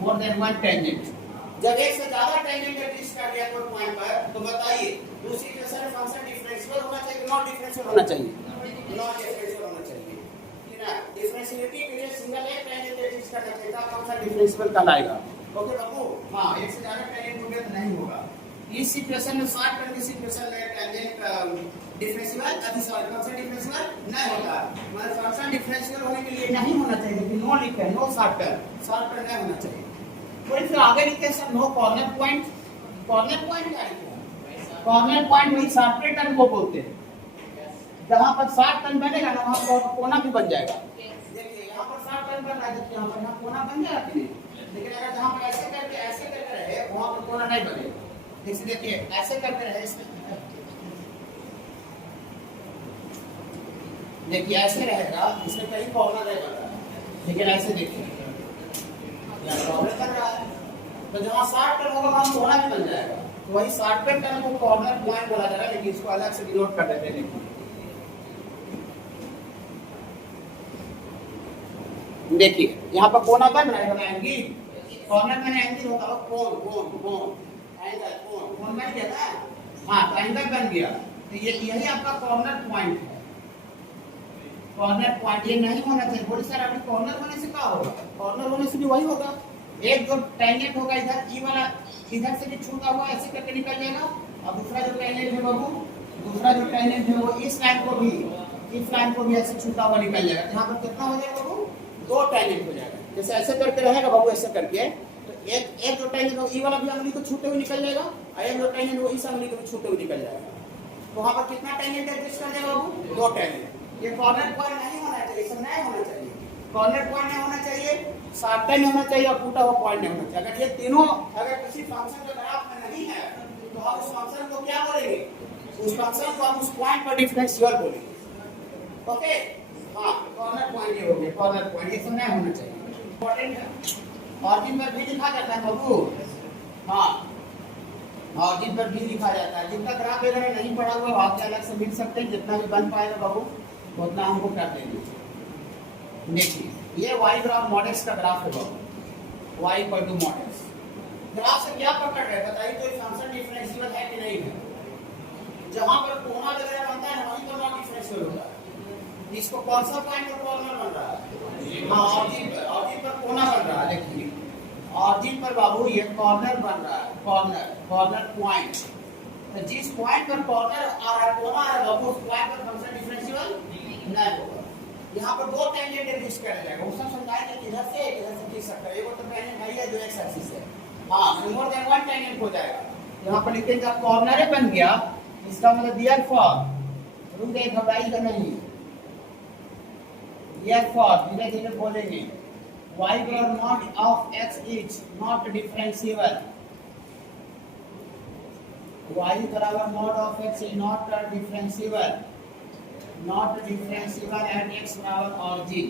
more than one tangent. जब एक से ज्यादा टेंजेंट एग्जिस्ट कर गया कोई पॉइंट पर, तो बताइए दूसरी केस में फंक्शन डिफरेंशिएबल होना चाहिए, नॉट डिफरेंशिएबल होना चाहिए, नॉट डिफरेंशिएबल होना चाहिए, ठीक है। डिफरेंशिएबिलिटी के लिए सिंगल एक टेंजेंट एग्जिस्ट करना चाहिए, फंक्शन डिफरेंशिएबल कहलाएगा। ओके बाबू, हाँ एक से ज्यादा टेंजेंट हो गया तो नहीं होगा। इस सिचुएशन में शॉर्ट टर्म की सिचुएशन में टेंजेंट डिफरेंशियल फंक्शन डिफरेंशियल नहीं होता, मतलब फंक्शन डिफरेंशियल होने के लिए नहीं होना चाहिए, लेकिन नो लिखे नो शॉर्ट टर्म नहीं होना चाहिए। तो फिर आगे लिखते हैं sir no corner point. Corner point क्या लिखते हैं? कॉर्नर पॉइंट वही शॉर्ट टर्म को बोलते हैं, जहां पर शॉर्ट टर्म बनेगा ना वहां पर कोना भी बन जाएगा। देखिए यहाँ पर शॉर्ट टर्म बन रहा है, यहाँ पर कोना बन जाएगा कि नहीं, लेकिन अगर जहां पर ऐसे करके रहे वहां पर कोना नहीं बनेगा। जैसे देखिए ऐसे करके रहे इसमें, देखिए ऐसे रहेगा, इसमें कहीं कॉर्नर नहीं बन रहा है, लेकिन ऐसे देखिए यहाँ कॉर्नर बन रहा है, तो जहाँ शॉर्ट टर्म होगा वहाँ कोना भी बन जाएगा, तो वही शॉर्ट टर्म को कॉर्नर पॉइंट बोला जाएगा, लेकिन इसको अलग से डिनोट कर देते हैं। देखिए यहाँ पर कोना बन रहा है, एंगल कॉर्नर में एंगल होता है, कोन एंगल कोन बन गया ना, हाँ तो एंगल बन गया, तो ये यही आपका कॉर्नर पॉइंट है। कॉर्नर पॉइंट ये नहीं होना चाहिए। बोलिए सर अभी कॉर्नर होने से क्या होगा? कॉर्नर होने से भी वही होगा, एक जो टेंजेंट होगा इधर ई वाला इधर से भी छूटा हुआ ऐसे करके निकल जाएगा, और दूसरा जो टेंजेंट है बाबू, दूसरा जो टेंजेंट है वो इस लाइन को भी ऐसे छूटा हुआ निकल जाएगा। यहाँ पर कितना हो जाएगा बाबू? दो टेंजेंट हो जाएगा। जैसे ऐसे करके रहेगा बाबू, ऐसे करके तो एक जो टेंजेंट हो ई वाला भी अंगुली को छूटे हुए निकल जाएगा, और एक जो टेंजेंट वो इस अंगुली को भी छूटे हुए निकल जाएगा। तो वहाँ पर कितना टेंजेंट एडजस्ट कर देगा बाबू? दो टेंजेंट। ये कॉर्नर पॉइंट नहीं होना चाहिए, सब नहीं होना चाहिए। कॉर्नर पॉइंट नहीं होना चाहिए, शॉर्ट टर्म नहीं होना चाहिए, और टूटा हुआ पॉइंट नहीं होना चाहिए। अगर ये तीनों अगर किसी फंक्शन के ग्राफ में नहीं है तो हम उस फंक्शन को क्या बोलेंगे? उस फंक्शन को हम उस पॉइंट पर डिफरेंशियल बोलेंगे। ओके हाँ, कॉर्नर पॉइंट ये हो गया, कॉर्नर पॉइंट ये सब नहीं होना चाहिए, इंपॉर्टेंट है। ऑरिजिन पर भी लिखा जाता है बाबू, हाँ ऑरिजिन पर भी लिखा जाता है। जिनका ग्राफ वगैरह नहीं पढ़ा हुआ आप अलग से लिख सकते हैं, जितना भी बन पाएगा बाबू उतना हमको कर देंगे। देखिए ये वाई ग्राफ मॉडल्स का ग्राफ है बाबू, Y equal to models. Graph से क्या पकड़ रहे हैं बताइए, तो फंक्शन डिफरेंशियल है कि नहीं है? जहां पर कोना वगैरह बनता है वहीं पर नॉन डिफरेंशियल होता है। इसको कौन सा पॉइंट पर कॉर्नर बन रहा है? हाँ ऑरिजिन पर कोना बन रहा है। देखिए ऑरिजिन पर बाबू ये कॉर्नर बन रहा है, कॉर्नर पॉइंट। तो जिस पॉइंट पर कॉर्नर आ रहा है, कोना आ रहा है बाबू, उस पॉइंट पर फंक्शन डिफरेंशियल नहीं होगा। यहाँ पर दो टेंजेंट एग्जिस्ट कर जाएगा, वो सब समझाएंगे किधर से खींच सकते हैं। एक तो टेंजेंट है ये जो एक्स एक्सिस है, हाँ मोर देन वन टेंजेंट हो जाएगा। यहाँ पर लिखते हैं जब कॉर्नर बन गया, इसका मतलब दियर फॉर रुक जाइए, घबराइएगा नहीं, दियर फॉर धीरे धीरे बोलेंगे, y बराबर not of x is not differentiable, y बराबर not of x is not differentiable eight x बराबर ऑरिजिन।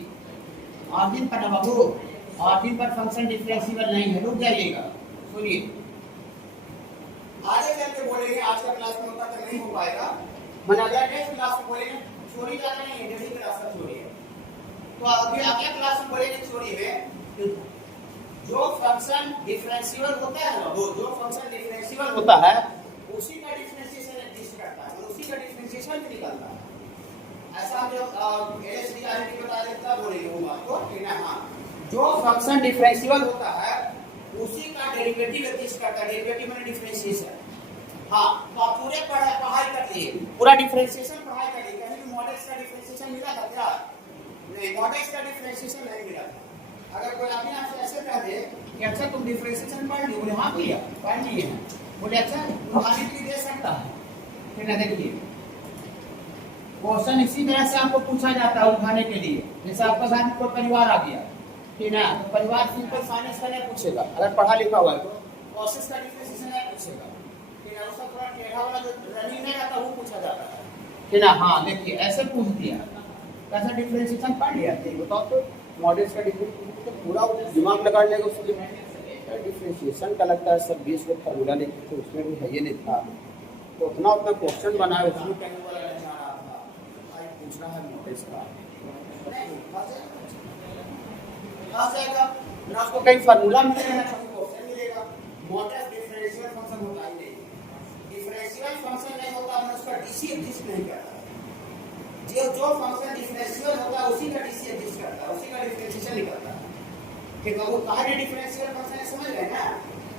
ऑरिजिन पर ना बाबू, ऑरिजिन पर फंक्शन डिफरेंशिएबल नहीं है। रुक जाइएगा, सुनिए आगे चल के बोलेंगे, आज का क्लास में उतना तक नहीं हो पाएगा, मैंने अगला नेक्स्ट क्लास में बोलेंगे, थ्योरी ज्यादा नहीं है, डेली क्लास का थ्योरी है। तो अभी अगला क्लास में बोलेंगे थ्योरी में जो फंक्शन डिफरेंशिएबल होता है ना, वो जो फंक्शन डिफरेंशिएबल होता है उसी का डिफरेंशिएशन एग्जिस्ट करता है, उसी का डिफरेंशिएशन भी निकलता है। ऐसा हम जब एलएचडी आईडी बता देता बोलेंगे वो बात को कि ना, हाँ जो फंक्शन डिफरेंशिएबल होता है उसी का डेरिवेटिव एग्जिस्ट करता है। डेरिवेटिव माने डिफरेंशिएशन। हाँ तो आप पूरे पढ़ाई कर लिए, पूरा डिफरेंशिएशन पढ़ाई कर लिए, कहीं भी मॉडल्स का डिफरेंशिएशन मिला था क्या? नहीं, मॉडल्स का डिफरेंशिएशन नहीं मिला था। अगर कोई आदमी आपसे ऐसे कह दे कि अच्छा तुम डिफरेंशिएशन पढ़ लिए, बोले हाँ भैया पढ़ लिए हैं, बोले अच्छा उदाहरण भी दे सकता है, फिर ना देखिए क्वेश्चन इसी तरह से आपको पूछा जाता है उठाने के लिए। जैसे आपका साथ में कोई परिवार आ गया, ठीक है, तो परिवार सिंपल फाइनेंस का नहीं पूछेगा, अगर पढ़ा लिखा हुआ है तो प्रोसेस का डिफरेंशिएशन नहीं पूछेगा, ठीक है, उसका थोड़ा टेढ़ा वाला जो रनिंग में रहता है वो पूछा जाता है, ठीक है। हाँ देखिए ऐसे पूछ दिया, कैसा डिफरेंशिएशन पढ़ लिया, बताओ तो मॉडल्स का डिफरेंशिएशन तो पूरा दिमाग लगा लेगा उसको। डिफरेंशिएशन का लगता है सब 20 को फार्मूला लिखे थे, उसमें भी है ये नहीं था, तो उतना क्वेश्चन बनाया उसमें कहने वाला नहीं आ रहा था, आज पूछ रहा है मॉडल्स का आ जाएगा ना, आपको कहीं फार्मूला मिलेगा ना कहीं क्वेश्चन मिलेगा। मॉडल्स डिफरेंशियल फंक्शन होता ही नहीं, डिफरेंशियल फंक्शन नहीं होता मतलब उसका डीसी एग्जिस्ट नहीं करता। जो फंक्शन डिफरेंशियल होता है उसी का डीसी एग्जिस्ट करता है, उसी का डिफरेंशिएशन निकलता है, ठीक है। वो कहा डिफरेंशियल फंक्शन है, समझ गए ना?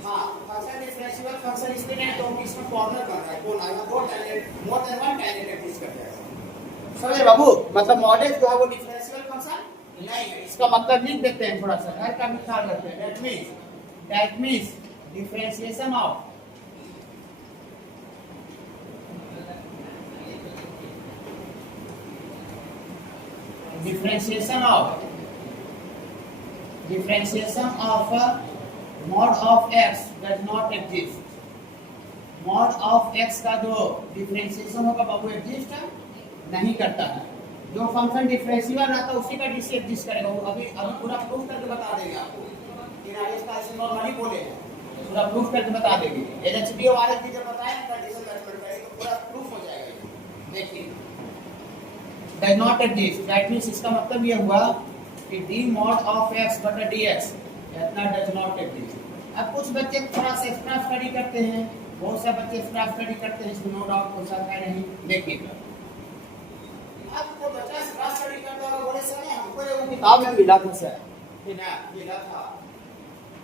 हाँ, फंक्शन डिफरेंशियल फंक्शन इसलिए नहीं तो इसमें कॉर्नर बन रहा है, कोना यहाँ दो tangent more than one tangent exist करता है। समझे बाबू? मतलब मॉडल जो है वो डिफरेंशियल फंक्शन नहीं है। इसका मतलब लिख देते हैं थोड़ा सा, घर का भी ख्याल रखते हैं। That means differentiation of mod of x does not exist. mod of x का जो डिफरेंशिएशन होगा बाबू एग्जिस्ट नहीं करता है। जो फंक्शन डिफरेंशियल रहता है उसी का डिस एग्जिस्ट करेगा। वो अभी पूरा प्रूफ करके बता देंगे आपको। इसका ऐसे नॉर्मली बोले हैं, पूरा प्रूफ करके बता देंगे। एलएचबी और आरएचबी जब बताएं कंडीशन मेथड करेंगे तो पूरा प्रूफ हो जाएगा। देखिए does not exist, that means इसका मतलब ये हुआ कि d mod of x बटा dx इतना does not exist। अब कुछ बच्चे थोड़ा सा एक्स्ट्रा स्टडी करते हैं, बहुत से बच्चे एक्स्ट्रा स्टडी करते हैं, इसमें नो डाउट कोई शक है नहीं। देखिए अब तो बच्चा एक्स्ट्रा स्टडी करता होगा, बोले सर हमको ये किताब में मिला था सर, कि ना मिला था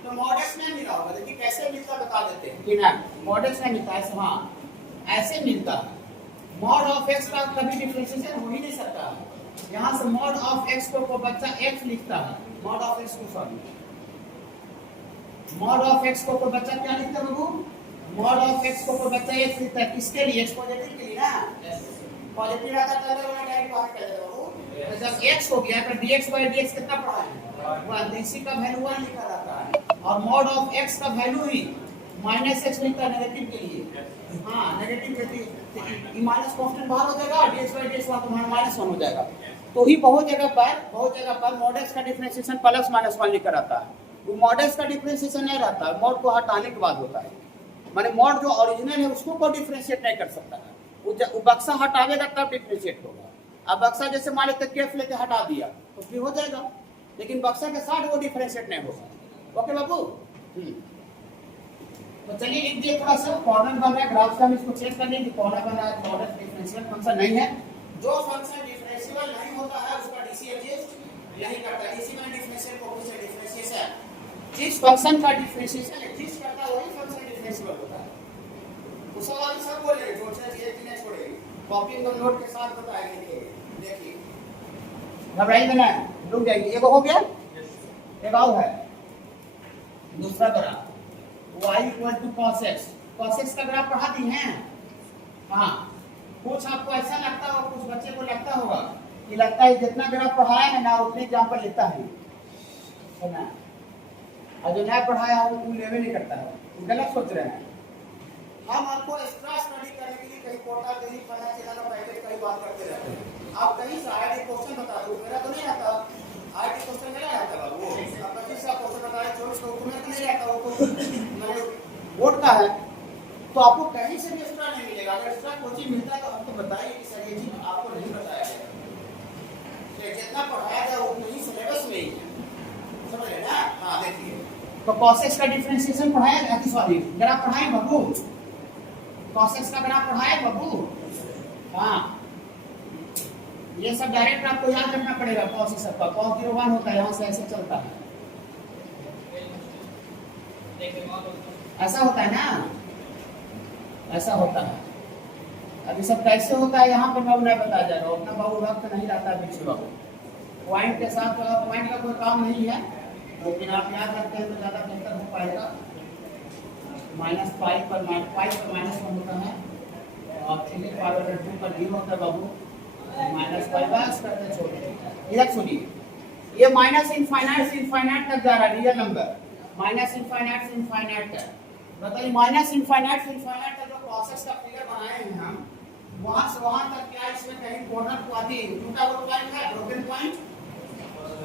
तो मॉडल्स में मिला होगा। देखिए कैसे मिलता बता देते हैं कि ना मॉडल्स में मिलता है। हाँ ऐसे मिलता है। mod of x का कभी डिफरेंशिएशन हो ही नहीं सकता है। यहाँ से mod of x को बच्चा x लिखता है, mod of x को सॉरी mod of x को बच्चा क्या लिखता है बाबू? mod of x को बच्चा x लिखता है। किसके लिए? x पॉजिटिव के लिए ना। पॉजिटिव रहता है तो वाला डायरेक्ट बाहर कर देगा बाबू। जब x हो गया तो dx by dx कितना पढ़ा है? 1। इसी का वैल्यू 1 लिखा रहता है। और mod of x का वैल्यू ही -x लिखता है नेगेटिव के लिए। हाँ नेगेटिव के लिए माइनस कांस्टेंट बाहर हो जाएगा, dx by dx वहां तुम्हारा -1 हो जाएगा। तो ही बहुत जगह पर मॉडल्स का डिफरेंशिएशन +-1 लिखा रहता है। वो मॉडल्स का डिफरेंशिएशन नहीं रहता है, मॉड को हटाने के बाद होता है। माने मॉड जो ओरिजिनल है उसको कोई डिफरेंशिएट नहीं कर सकता है। वो बक्सा हटावेगा तब डिफरेंशिएट होगा। अब बक्सा जैसे मान लेते केफ लेके हटा दिया तो फिर हो जाएगा, लेकिन बक्सा के साथ वो डिफरेंशिएट नहीं होगा। ओके बाबू? तो चलिए लिख दिए थोड़ा सा कॉर्नर बन रहा है ग्राफ का, हम इसको चेक कर लेंगे। कॉर्नर बन रहा है, मॉडल डिफरेंशियल फंक्शन नहीं है। जो फंक्शन डिफरेंशिएबल नहीं होता है उसका डीसी एग्जिस्ट नहीं करता। डीसी में डिफरेंशियल कोएफिशिएंट डिफरेंशिएशन, जिस फंक्शन का डिफरेंशिएशन एग्जिस्ट करता है वही फंक्शन डिफरेंशिएबल होता है। उस वाला सब बोलेंगे, जो चीज एक नहीं छोड़ेगी, कॉपी और नोट के साथ बताएंगे। देखिए घबराइए ना, रुक जाइए। एक हो गया, एक और है दूसरा graph y = cos x। cos x का ग्राफ पढ़ा दी हैं। हाँ कुछ आपको ऐसा लगता होगा, कुछ बच्चे को लगता होगा कि लगता है जितना ग्राफ पढ़ाया है ना उतने एग्जाम्पल लेता है ना, और जो नहीं पढ़ाया वो लेवे नहीं करता है। गलत सोच रहे हैं। हम आपको एक्स्ट्रा स्टडी करने के लिए कहीं कोटा कहीं पढ़ा चला बैठे कहीं बात करते रहते हैं। आप कहीं से आया क्वेश्चन बता दो, मेरा तो नहीं आता आज क्वेश्चन मेरा आता बाबू। आप 25 का क्वेश्चन बताया 24 को तुम्हें नहीं आता, वो बोर्ड का है तो आपको कहीं से भी एक्स्ट्रा नहीं मिलेगा। अगर एक्स्ट्रा कोचिंग मिलता है तो आपको बताइए कि सर ये चीज आपको नहीं बताया गया, जितना पढ़ाया गया उतना ही सिलेबस में ही है। समझ रहे ना? हाँ देखिए तो cos x का डिफरेंशिएशन पढ़ाया गया कि सॉरी ग्राफ पढ़ाए बाबू? cos x का ग्राफ पढ़ाए बाबू? हाँ ये सब डायरेक्ट आपको याद रखना पड़ेगा। cos x का cos 0 1 होता है, यहाँ से ऐसे चलता है, ऐसा होता है ना, ऐसा होता है। अभी सब कैसे होता है यहाँ पर बाबू नहीं बताया जाएगा, उतना बाबू वक्त नहीं रहता है बीच बाबू। पॉइंट के साथ पॉइंट का कोई काम नहीं है, लेकिन आप याद रखते हैं तो ज़्यादा बेहतर हो पाएगा। -5 पर -1 होता है और 3 पावर 2 पर 0 होता है बाबू। -5 बस करते छोड़िए। इधर सुनिए, ये माइनस इनफाइनाइट से इनफाइनाइट तक जा रहा है रियल नंबर, माइनस इनफाइनाइट से इनफाइनाइट तक। बताइए माइनस इनफाइनाइट से इनफाइनाइट तक जो प्रोसेस का फिगर बनाए हैं हम, वहां से वहां तक क्या इसमें कहीं कॉर्नर को आती टूटा हुआ पॉइंट है, ब्रोकन पॉइंट?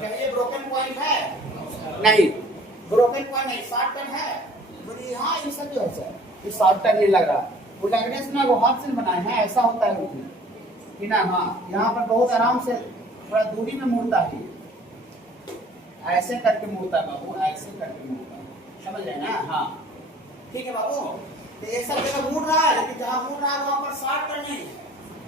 कहिए ब्रोकन पॉइंट है? नहीं ब्रोकन पॉइंट नहीं। शॉर्ट टर्न है? बोलिए हाँ ये सब जो है सर ये शॉर्ट टर्न नहीं लग रहा, वो लगने से ना वो हाथ से बनाए हैं, ऐसा होता है उसमें कि ना। हाँ यहाँ पर बहुत आराम से थोड़ा दूरी में मुड़ता है, ऐसे करके मुड़ता है बाबू, ऐसे करके मुड़ता है, समझ रहे ना? हाँ ठीक है बाबू। तो ये सब जगह मुड़ रहा है, लेकिन जहाँ मुड़ रहा है वहाँ पर शॉर्ट टर्न नहीं है।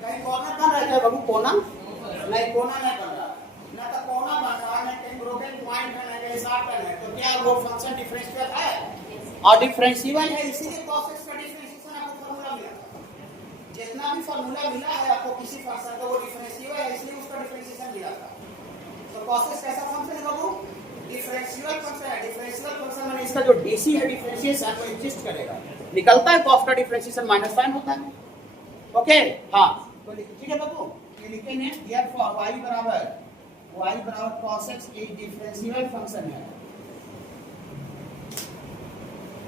कहीं कॉर्नर बन रहा है बाबू? कोना नहीं, कोना नहीं बन रहा, ना तो कोना बन रहा है, ना कहीं ब्रोकन पॉइंट है, ना कहीं शॉर्ट टर्न है। तो क्या वो फंक्शन डिफरेंशियल है? और डिफरेंशियल है, इसीलिए cos x का डिफरेंशिएशन आपको फार्मूला मिला था। जितना भी फार्मूला मिला है आपको किसी फंक्शन का वो डिफरेंशियल है, इसलिए उसका डिफरेंशिएशन मिला था। तो cos x कैसा फंक्शन है बाबू? डिफरेंशियल फंक्शन है। डिफरेंशियल फंक्शन में इसका जो डीसी है डिफरेंशिएशन वो एग्जिस्ट करेगा, निकलता है cos का डिफरेंशिएशन माइनस साइन होता है। ओके हाँ, तो ठीक है बाबू, ये लिखेंगे therefore y बराबर cos x एक डिफरेंशियल फंक्शन है।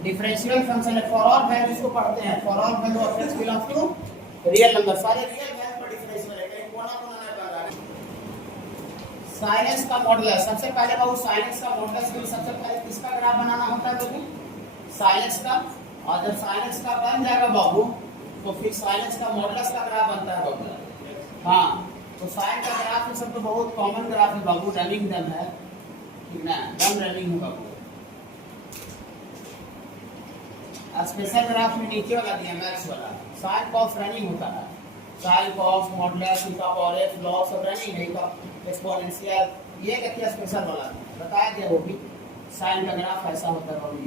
डिफरेंशियल फंक्शन है फॉर ऑल वैल्यूज को पढ़ते हैं। For all value of x belongs to real number, सारे रियल वैल्यू पर डिफरेंशियल है, कहीं कोना कोना नहीं बन रहा है। sin x का मॉडुलस, सबसे पहले बाबू sin x का मॉडुलस के लिए सबसे पहले किसका ग्राफ बनाना होता है बाबू? sin x का। और जब sin x का बन जाएगा बाबू तो फिर sin x का मॉडुलस का ग्राफ बनता है बाबू। हाँ, तो sin का ग्राफ ये सब तो बहुत कॉमन ग्राफ है बाबू, रनिंग डन है, ठीक ना, डन रनिंग है बाबू। स्पेशल ग्राफ में नीचे वाला दिया मैक्स वाला, sin cos रनिंग होता है, sin cos मॉडुलस e का पावर f log सब रनिंग है, का एक्सपोनेंशियल, ये क्या स्पेशल वाला बताया गया वो भी। sin का ग्राफ ऐसा होता है बाबू,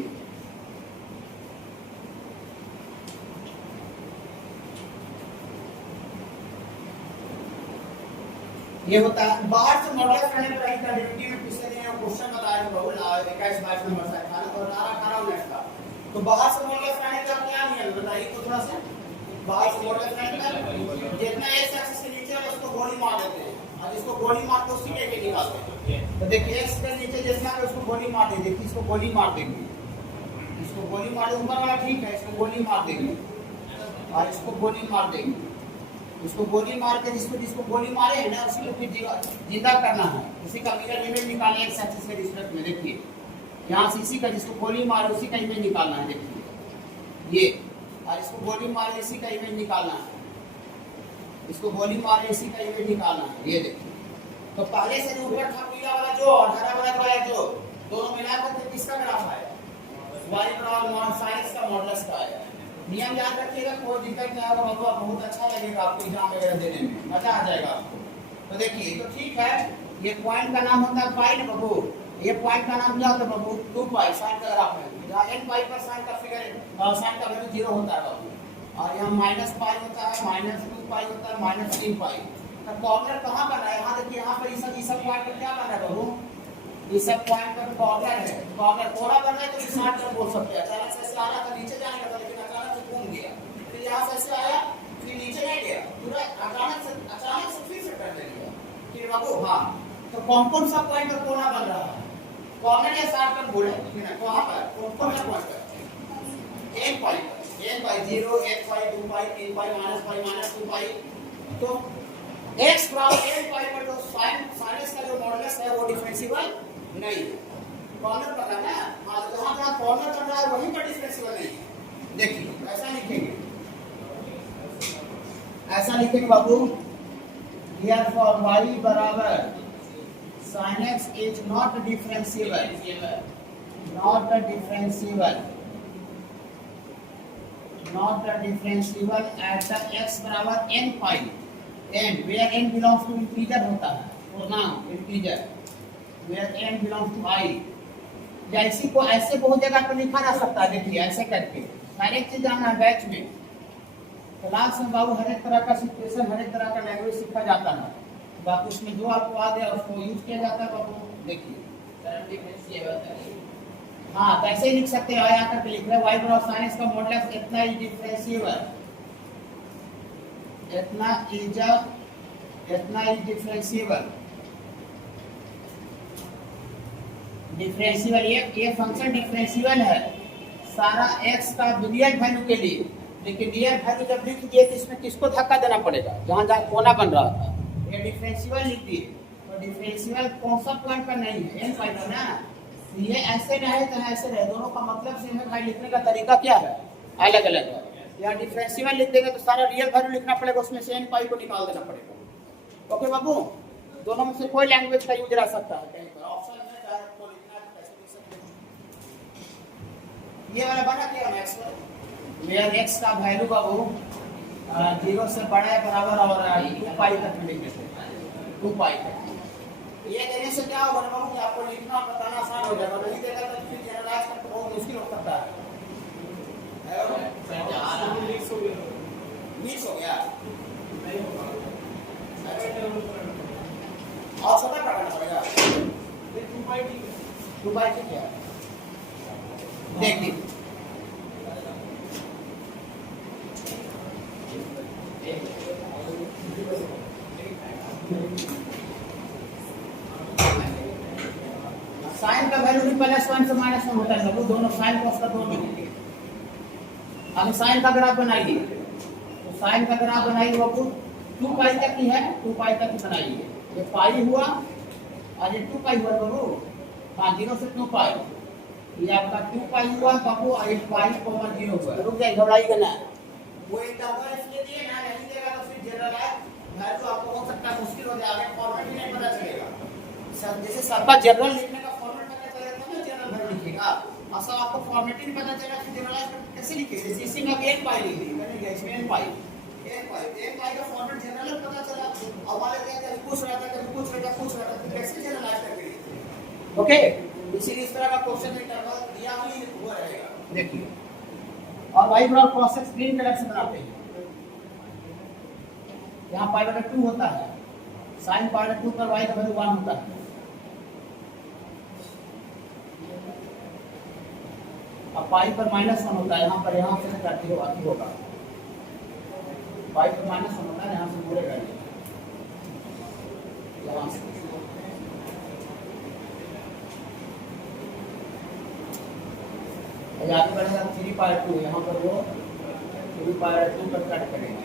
ये होता है। बाहर से मॉडुलस करने पर का डेरिवेटिव में पिछले दिन क्वेश्चन बताया था बाबू 21-22 नंबर से था और 18 मिनट का। तो बाहर से मॉडुलस करने का क्या नियम बताइए तो थोड़ा सा। बाहर से मॉडुलस करने का जितना x एक्सिस के नीचे है उसको गोली मार देते हैं, और इसको गोली मार के उसी के निकालते हैं। तो देखिए x के नीचे जितना है उसको गोली मार देंगे, देखिए इसको गोली मार देंगे, इसको गोली मार देंगे, ऊपर वाला ठीक है, इसको गोली मार देंगे और इसको गोली मार देंगे, इसको गोली मार के जिसको गोली मारे है ना उसी को फिर जिंदा करना है, उसी का मिरर इमेज निकालना है x एक्सिस के रिस्पेक्ट में। देखिए यहाँ से इसी का जिसको गोली मारे उसी का इमेज निकालना है, देखिए ये, और इसको गोली मारे इसी का इमेज निकालना है, इसको गोली मारे इसी का इमेज निकालना है, ये देखिए। तो पहले से जो ऊपर था पीला वाला जो और हरा वाला जो है जो दोनों मिलाकर के किसका ग्राफ आया? y बराबर sin x का मॉडुलस का आया। नियम याद रखिएगा, कोई दिक्कत नहीं आएगा बाबू, बहुत अच्छा लगेगा आपको एग्जाम वगैरह देने में, मजा आ जाएगा आपको। तो देखिए तो ठीक है, ये पॉइंट का नाम होता है पाई ना बाबू, ये पॉइंट का नाम क्या होता है बाबू? 2 पाई। sin का ग्राफ में जहाँ n पाई पर sin का फिगर sin का वैल्यू 0 होता है बाबू, और यहाँ माइनस पाई होता है, -2 पाई होता है, -3 पाई। तो कॉर्नर कहाँ बना है? यहाँ देखिए, यहाँ पर ये सब पॉइंट पर क्या बना है बाबू? ये सब पॉइंट पर कॉर्नर है, कॉर्नर कोड़ा बना है तो 60 कर बोल सकते हैं। अचानक से ऐसे आ रहा था नीचे जाने का, लेकिन अचानक से घूम गया, फिर यहाँ से ऐसे आया फिर नीचे नहीं गया, पूरा अचानक से फिर से कर दिया। फिर बाबू हाँ, तो कौन सा पॉइंट पर कोना बन रहा है? कॉर्नर या 60 कर बोले कहाँ पर? कौन सा पॉइंट पर? n पाई, n पाई 0, 1 पाई, 2 पाई, 3 पाई, -2 पाई। तो x बराबर n पाई पर जो sin x का जो मॉडुलस है वो डिफरेंशिएबल नहीं है। कॉर्नर पर है ना, हाँ, जहाँ कॉर्नर कर रहा है वहीं पर डिफरेंशिएबल नहीं है। देखिए ऐसा लिखेंगे, ऐसा लिखेंगे बाबू, therefore y बराबर sin x is not differentiable, not differentiable at the x बराबर n pi, n where n belongs to integer होता है, पूर्णांक integer, where n belongs to I। जैसी को ऐसे बहुत जगह पर लिखा जा सकता है, देखिए ऐसे करके हर एक चीज जानना है बैच में। क्लास में बाबू हर एक तरह का सिचुएशन, हर एक तरह का लैंग्वेज सीखा जाता है, बाकी उसमें जो आपको आ गया उसको यूज किया जाता है बाबू। देखिए हाँ, तो ऐसे ही लिख सकते हैं, यहाँ करके लिख रहे हैं y बराबर sin x का मॉडुलस इतना ही डिफरेंशिएबल, इतना ही डिफरेंशिएबल ये फंक्शन डिफरेंशिएबल है सारा x का रियल वैल्यू के लिए, लेकिन रियल वैल्यू जब लिख दिए तो इसमें किसको धक्का देना पड़ेगा? जहाँ जहाँ कोना बन रहा था ये डिफरेंशिएबल लिख दिए, तो डिफरेंशिएबल कौन सा पॉइंट पर नहीं है? n पाई पर ना, ये ऐसे रहे तो ऐसे रहे, दोनों का मतलब सेम है, भाई लिखने का तरीका क्या है? अलग अलग है। यहाँ डिफरेंशिएबल लिख देंगे तो सारा रियल वैल्यू लिखना पड़ेगा, उसमें से n पाई को निकाल देना पड़ेगा। ओके बाबू, दोनों में से कोई लैंग्वेज का यूज रह सकता है कहीं पर, ऑप्शन में चाहे तो लिखना है कैसे लिख सकते हैं। ये वाला बना क्या मैक्स में, मेरा x का वैल्यू बाबू 0 से बड़ा है बराबर और 2 पाई तक में लिख देते हैं, 2 पाई तक। ये देने से क्या होगा बाबू कि आपको लिखना और बताना आसान हो जाएगा, नहीं देगा तो फिर जनरलाइज करना बहुत मुश्किल हो सकता है। मिक्स हो गया और छोटा करना पड़ेगा 2 बाई ठीक है। देखिए साइन का वैल्यू भी +1 से -1 होता है, वो दोनों साइन कॉस का दोनों। अब साइन का ग्राफ बनाइए, तो साइन का ग्राफ बनाइए वो 2 पाई तक की है, 2 पाई तक की बनाइए। ये पाई हुआ और ये 2 पाई हुआ बाबू। हाँ 0 से 2 पाई, ये आपका 2 पाई हुआ बाबू और ये पाई कॉमन 0 हुआ। रुक जाइए, घबराइएगा ना, वो एक डबल इसलिए दिए ना, नहीं देगा तो फिर जनरलाइज वैल्यू आपको हो सकता है मुश्किल हो जाएगा, फॉर्मेट ही नहीं पता चलेगा। जैसे सबका जनरल लिखने का फॉर्मेट पता चलेगा ना, जनरल वैल्यू लिखेगा, और सब आपको फॉर्मेट ही नहीं पता चलेगा कि जनरलाइज कैसे लिखेंगे। जैसे इसी में n पाई लिख दी मैंने, इसमें n पाई का फॉर्मेट जनरल पता चला, और वाले कभी कुछ रहता कभी कुछ रहता कुछ रहता, तो कैसे जनरलाइज करके। ओके, इसीलिए इस तरह का क्वेश्चन इंटरवल दिया हुई हुआ रहेगा। देखिए और y बराबर cos x ग्रीन कलर से बनाते हैं। यहाँ π/2 होता है, sin π/2 पर y का वैल्यू 1 होता है। अब पाई पर -1 होता है, यहाँ से काटी होगा पाई पर -1 होता है, यहाँ से मुड़ेगा यहाँ से। आगे बढ़ेगा 3π/2, यहाँ पर वो 3π/2 पर कट करेगा,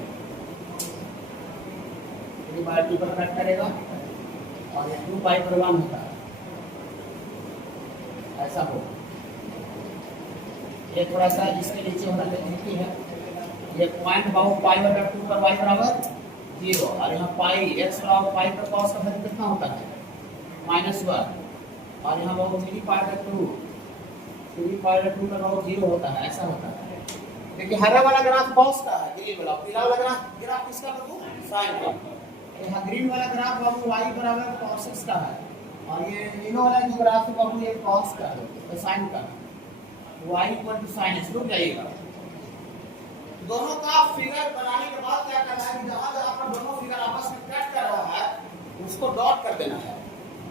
3π/2 पर कट करेगा और ये 2 पाई पर 1 होता है, ऐसा हो। ये थोड़ा सा इसके नीचे होना लिखी है, ये पॉइंट बाहु π/2 पर y बराबर 0 और यहाँ पाई x बराबर पाई पर cos का वैल्यू कितना होता है -1 और यहाँ बाहु 3π/2 पर बाहु 0 होता है, ऐसा होता है। देखिए हरा वाला ग्राफ cos का है, ग्रीन वाला, पीला वाला ग्राफ किसका बाबू sin का। यहाँ ग्रीन वाला ग्राफ बाबू y बराबर cos x का है और ये येलो वाला जो ग्राफ है बाबू ये cos का है, तो sin का y = sin x। रुक जाइएगा, दोनों का फिगर बनाने के बाद क्या करना है कि जहां जहां पर दोनों फिगर आपस में कट कर रहा है उसको डॉट कर देना है।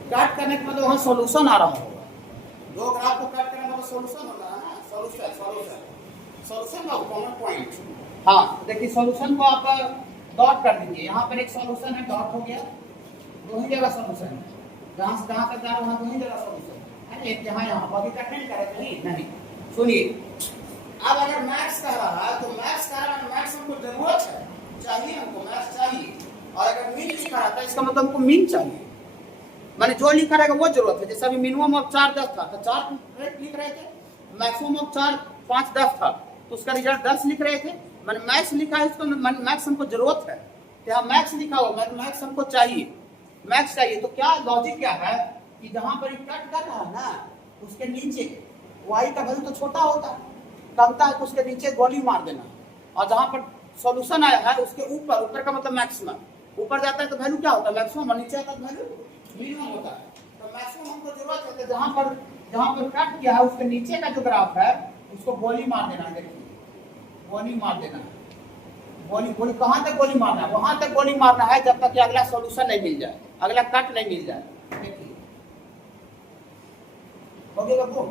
कट करने के बाद वहां सॉल्यूशन आ रहा होगा, दो ग्राफ को कट करने का सॉल्यूशन होता है ना, सॉल्यूशन का कॉमन पॉइंट। हाँ देखिए सॉल्यूशन को आप डॉट कर दीजिए, यहाँ पर एक सॉल्यूशन है, डॉट हो गया, दो ही जगह सॉल्यूशन है, जहां से जहां तक जा रहा है वहां दो ही जगह सॉल्यूशन है, एक यहाँ बाकी कट नहीं करें नहीं। सुनिए, अब अगर मैथ्स कर रहा है तो मैथ्स कर रहा है, मैथ्स हमको जरूरत है, चाहिए हमको मैथ्स चाहिए, और अगर मीन लिखा रहता है इसका मतलब हमको मीन चाहिए, माने जो लिखा रहेगा वो जरूरत है। जैसे अभी मिनिमम ऑफ 4 10 था तो 4 लिख रहे थे, मैक्सिमम ऑफ 4 5 10 था तो उसका रिजल्ट 10 लिख रहे थे। मैंने मैथ्स लिखा है, इसको मैथ्स हमको जरूरत है, क्या मैथ्स लिखा हो, मैथ्स हमको चाहिए, मैथ्स चाहिए। तो क्या लॉजिक क्या है कि जहां पर कट कर रहा है ना उसके नीचे y का वैल्यू तो छोटा होता है, कमता है तो उसके नीचे गोली मार देना, और जहां पर सॉल्यूशन आया है उसके ऊपर का मतलब मैक्सिमम, ऊपर जाता है तो वैल्यू क्या होता है मैक्सिमम, और नीचे आता है वैल्यू मिनिमम होता है। तो मैक्सिमम हमको जरूरत है, जहां पर कट किया है उसके नीचे का जो ग्राफ है उसको गोली मार देना है। देखिए गोली मार देना है, गोली कहां तक गोली मारना है, वहां तक गोली मारना है जब तक कि अगला सॉल्यूशन नहीं मिल जाए, अगला कट नहीं मिल जाए। देखिए ओके बाबू,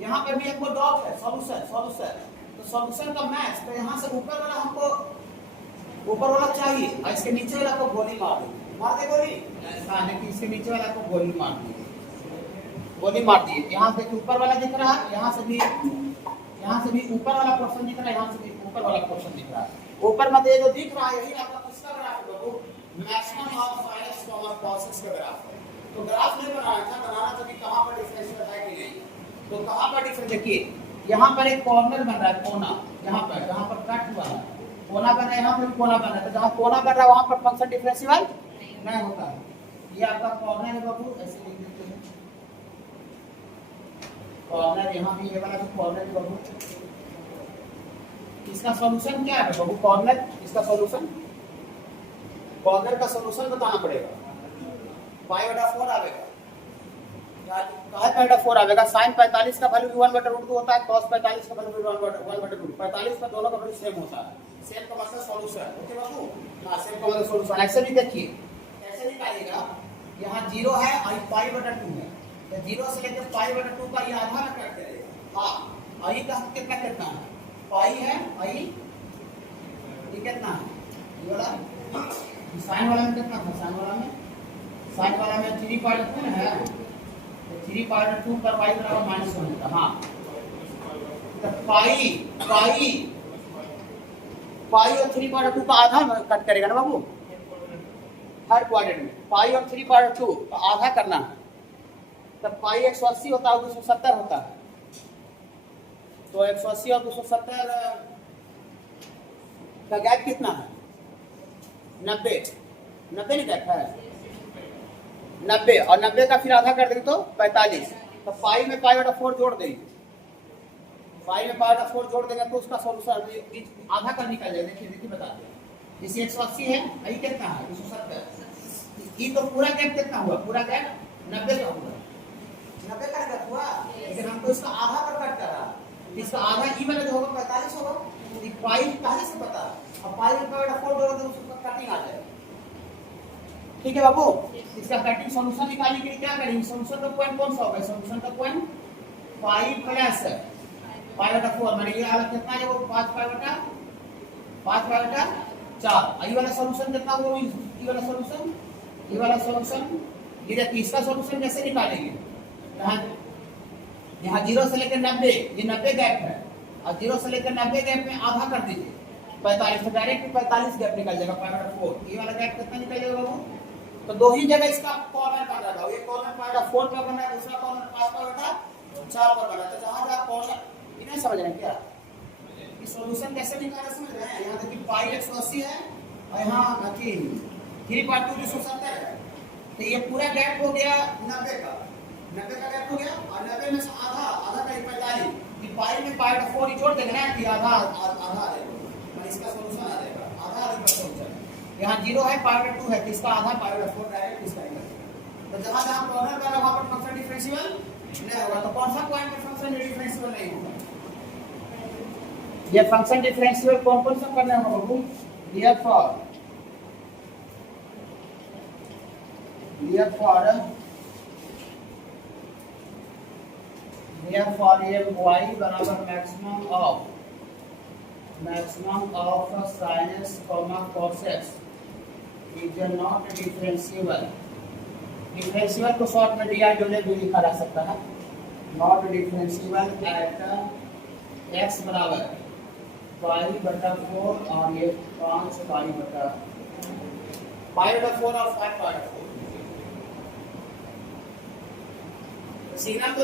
यहाँ पर भी एक वो डॉट है, सॉल्यूशन तो सॉल्यूशन का मैच, तो यहाँ से ऊपर वाला चाहिए और इसके नीचे वाला को गोली मार दे गोली। हाँ देखिए इसके नीचे वाला को गोली मार दी, यहाँ से ऊपर वाला दिख रहा है, यहाँ से भी ऊपर वाला पोर्शन दिख रहा है, यहाँ से भी ऊपर वाला पोर्शन दिख रहा है। ऊपर में ये जो दिख रहा है यही आपका किसका ग्राफ है, maximum of minus cos x का ग्राफ है। तो ग्राफ नहीं बनाना था कि कहाँ पर डिफरेंशियल है कि नहीं, तो कहाँ पर डिफरेंस देखिए, यहाँ पर एक कॉर्नर बन रहा है, कोना, यहाँ पर जहाँ पर कट हुआ है कोना बन रहा है, यहाँ पर कोना बन रहा है, तो जहाँ कोना बन रहा है वहाँ पर फंक्शन डिफरेंशियल नहीं होता है। ये आपका कॉर्नर है बाबू, ऐसे लिख देते हैं कॉर्नर, यहाँ भी ये वाला जो कॉर्नर है बाबू, इसका सॉल्यूशन क्या है बाबू, कॉर्नर, इसका सॉल्यूशन, कॉर्नर का सॉल्यूशन बताना पड़ेगा, π/4 आएगा। कहा पाई बटा 4 आएगा। साइन 45 का वैल्यू भी 1/√2 होता है, cos 45 का वैल्यू भी 1/√2। 45 का दोनों का वैल्यू सेम होता है। सेम का मतलब सॉल्यूशन। ओके बाबू, हां सेम का मतलब सॉल्यूशन। ऐसे भी देखिए, ऐसे निकालिएगा, यहां 0 है और पाई बटा 2 है, तो 0 से लेकर पाई बटा 2 का ये आधा ना कट करेगा। हां, आई का कितना कितना है, पाई है, आई ये कितना है, ये वाला साइन वाला में कितना था, साइन वाला में 3/2 है, 3/2 पर पाई बराबर -1 होता। हाँ, तो पाई और 3/2 का आधा कट करेगा ना बाबू, हर क्वाड्रेंट में पाई और 3/2 का आधा करना है। तब पाई 180 होता है, 270 होता है, तो 180 और 270 का गैप कितना है, 90 नहीं गैप है 90, और 90 का फिर आधा कर देंगे तो 45। तो पाई में पाई बटा 4 जोड़ देंगे, पाई में पाई बटा 4 जोड़ देंगे तो उसका सॉल्यूशन आधा कर निकल जाएगा। देखिए बता दें, जैसे 180 है, ये कितना है 270, ये तो पूरा गैप कितना हुआ, पूरा गैप 90 का हुआ, 90 का गैप हुआ, लेकिन हमको इसका आधा पर कट कर रहा, इसका आधा ई वाला जो होगा 45 होगा, तो पाई पहले से पता, अब पाई में पाई बटा 4 जोड़ दो तो उसका कटिंग आ जाएगा। ठीक है बाबू, इसका कटिंग सॉल्यूशन निकालने के लिए क्या करेंगे, सॉल्यूशन का पॉइंट कौन सा होगा, सॉल्यूशन का पॉइंट पाई प्लस पाई बटा 4, माने ये वाला कितना है, वो 5 पाई बटा 4, ये वाला सॉल्यूशन कितना होगा, ये वाला सॉल्यूशन ये देखिए, इसका सॉल्यूशन कैसे निकालेंगे, यहाँ 0 से लेकर 90, ये 90 गैप है, और 0 से लेकर 90 गैप में आधा कर दीजिए 45, तो डायरेक्ट 45 गैप निकल जाएगा पाई बटा 4। ये वाला गैप कितना निकल जाएगा बाबू, तो दो ही जगह इसका कॉर्नर बन रहा है, ये कॉर्नर पाई बटा 4 का बना है, दूसरा कॉर्नर 5 पाई बटा 4 पर बना है। तो जहां जहां कॉर्नर इन्हें समझ रहे हैं क्या, ये सॉल्यूशन कैसे निकालना समझ रहे हैं। यहाँ देखिए पाई 180 है और यहाँ 3/2 270 है, तो ये पूरा गैप हो गया 90 का गैप हो गया, और 90 में से आधा का 45, ये पाई में पाई बटा 4 जोड़ देंगे ना, कि आधा आ जाएगा, इसका सॉल्यूशन आ जाएगा, आधा का सॉल्यूशन। यहाँ 0 है, पाई बटा 2 है, तो इसका आधा पाई बटा 4 डायरेक्ट इसका निकल। तो जहां जहां कॉर्नर बना वहां पर फंक्शन डिफरेंशियल नहीं होगा, तो कौन सा पॉइंट पर फंक्शन डिफरेंशियल नहीं होगा, ये फंक्शन डिफरेंशियल कौन सा करना होगा बाबू, therefore ये y बराबर maximum of sin x, cos x is not differentiable। Differential को शॉर्ट में डी डोले भी लिखा जा सकता है, नॉट डिफरेंशियल एट x बराबर पाई बटा 4 और ये 5 पाई बटा 4 और 5 पाई बटा 4। सिग्नल को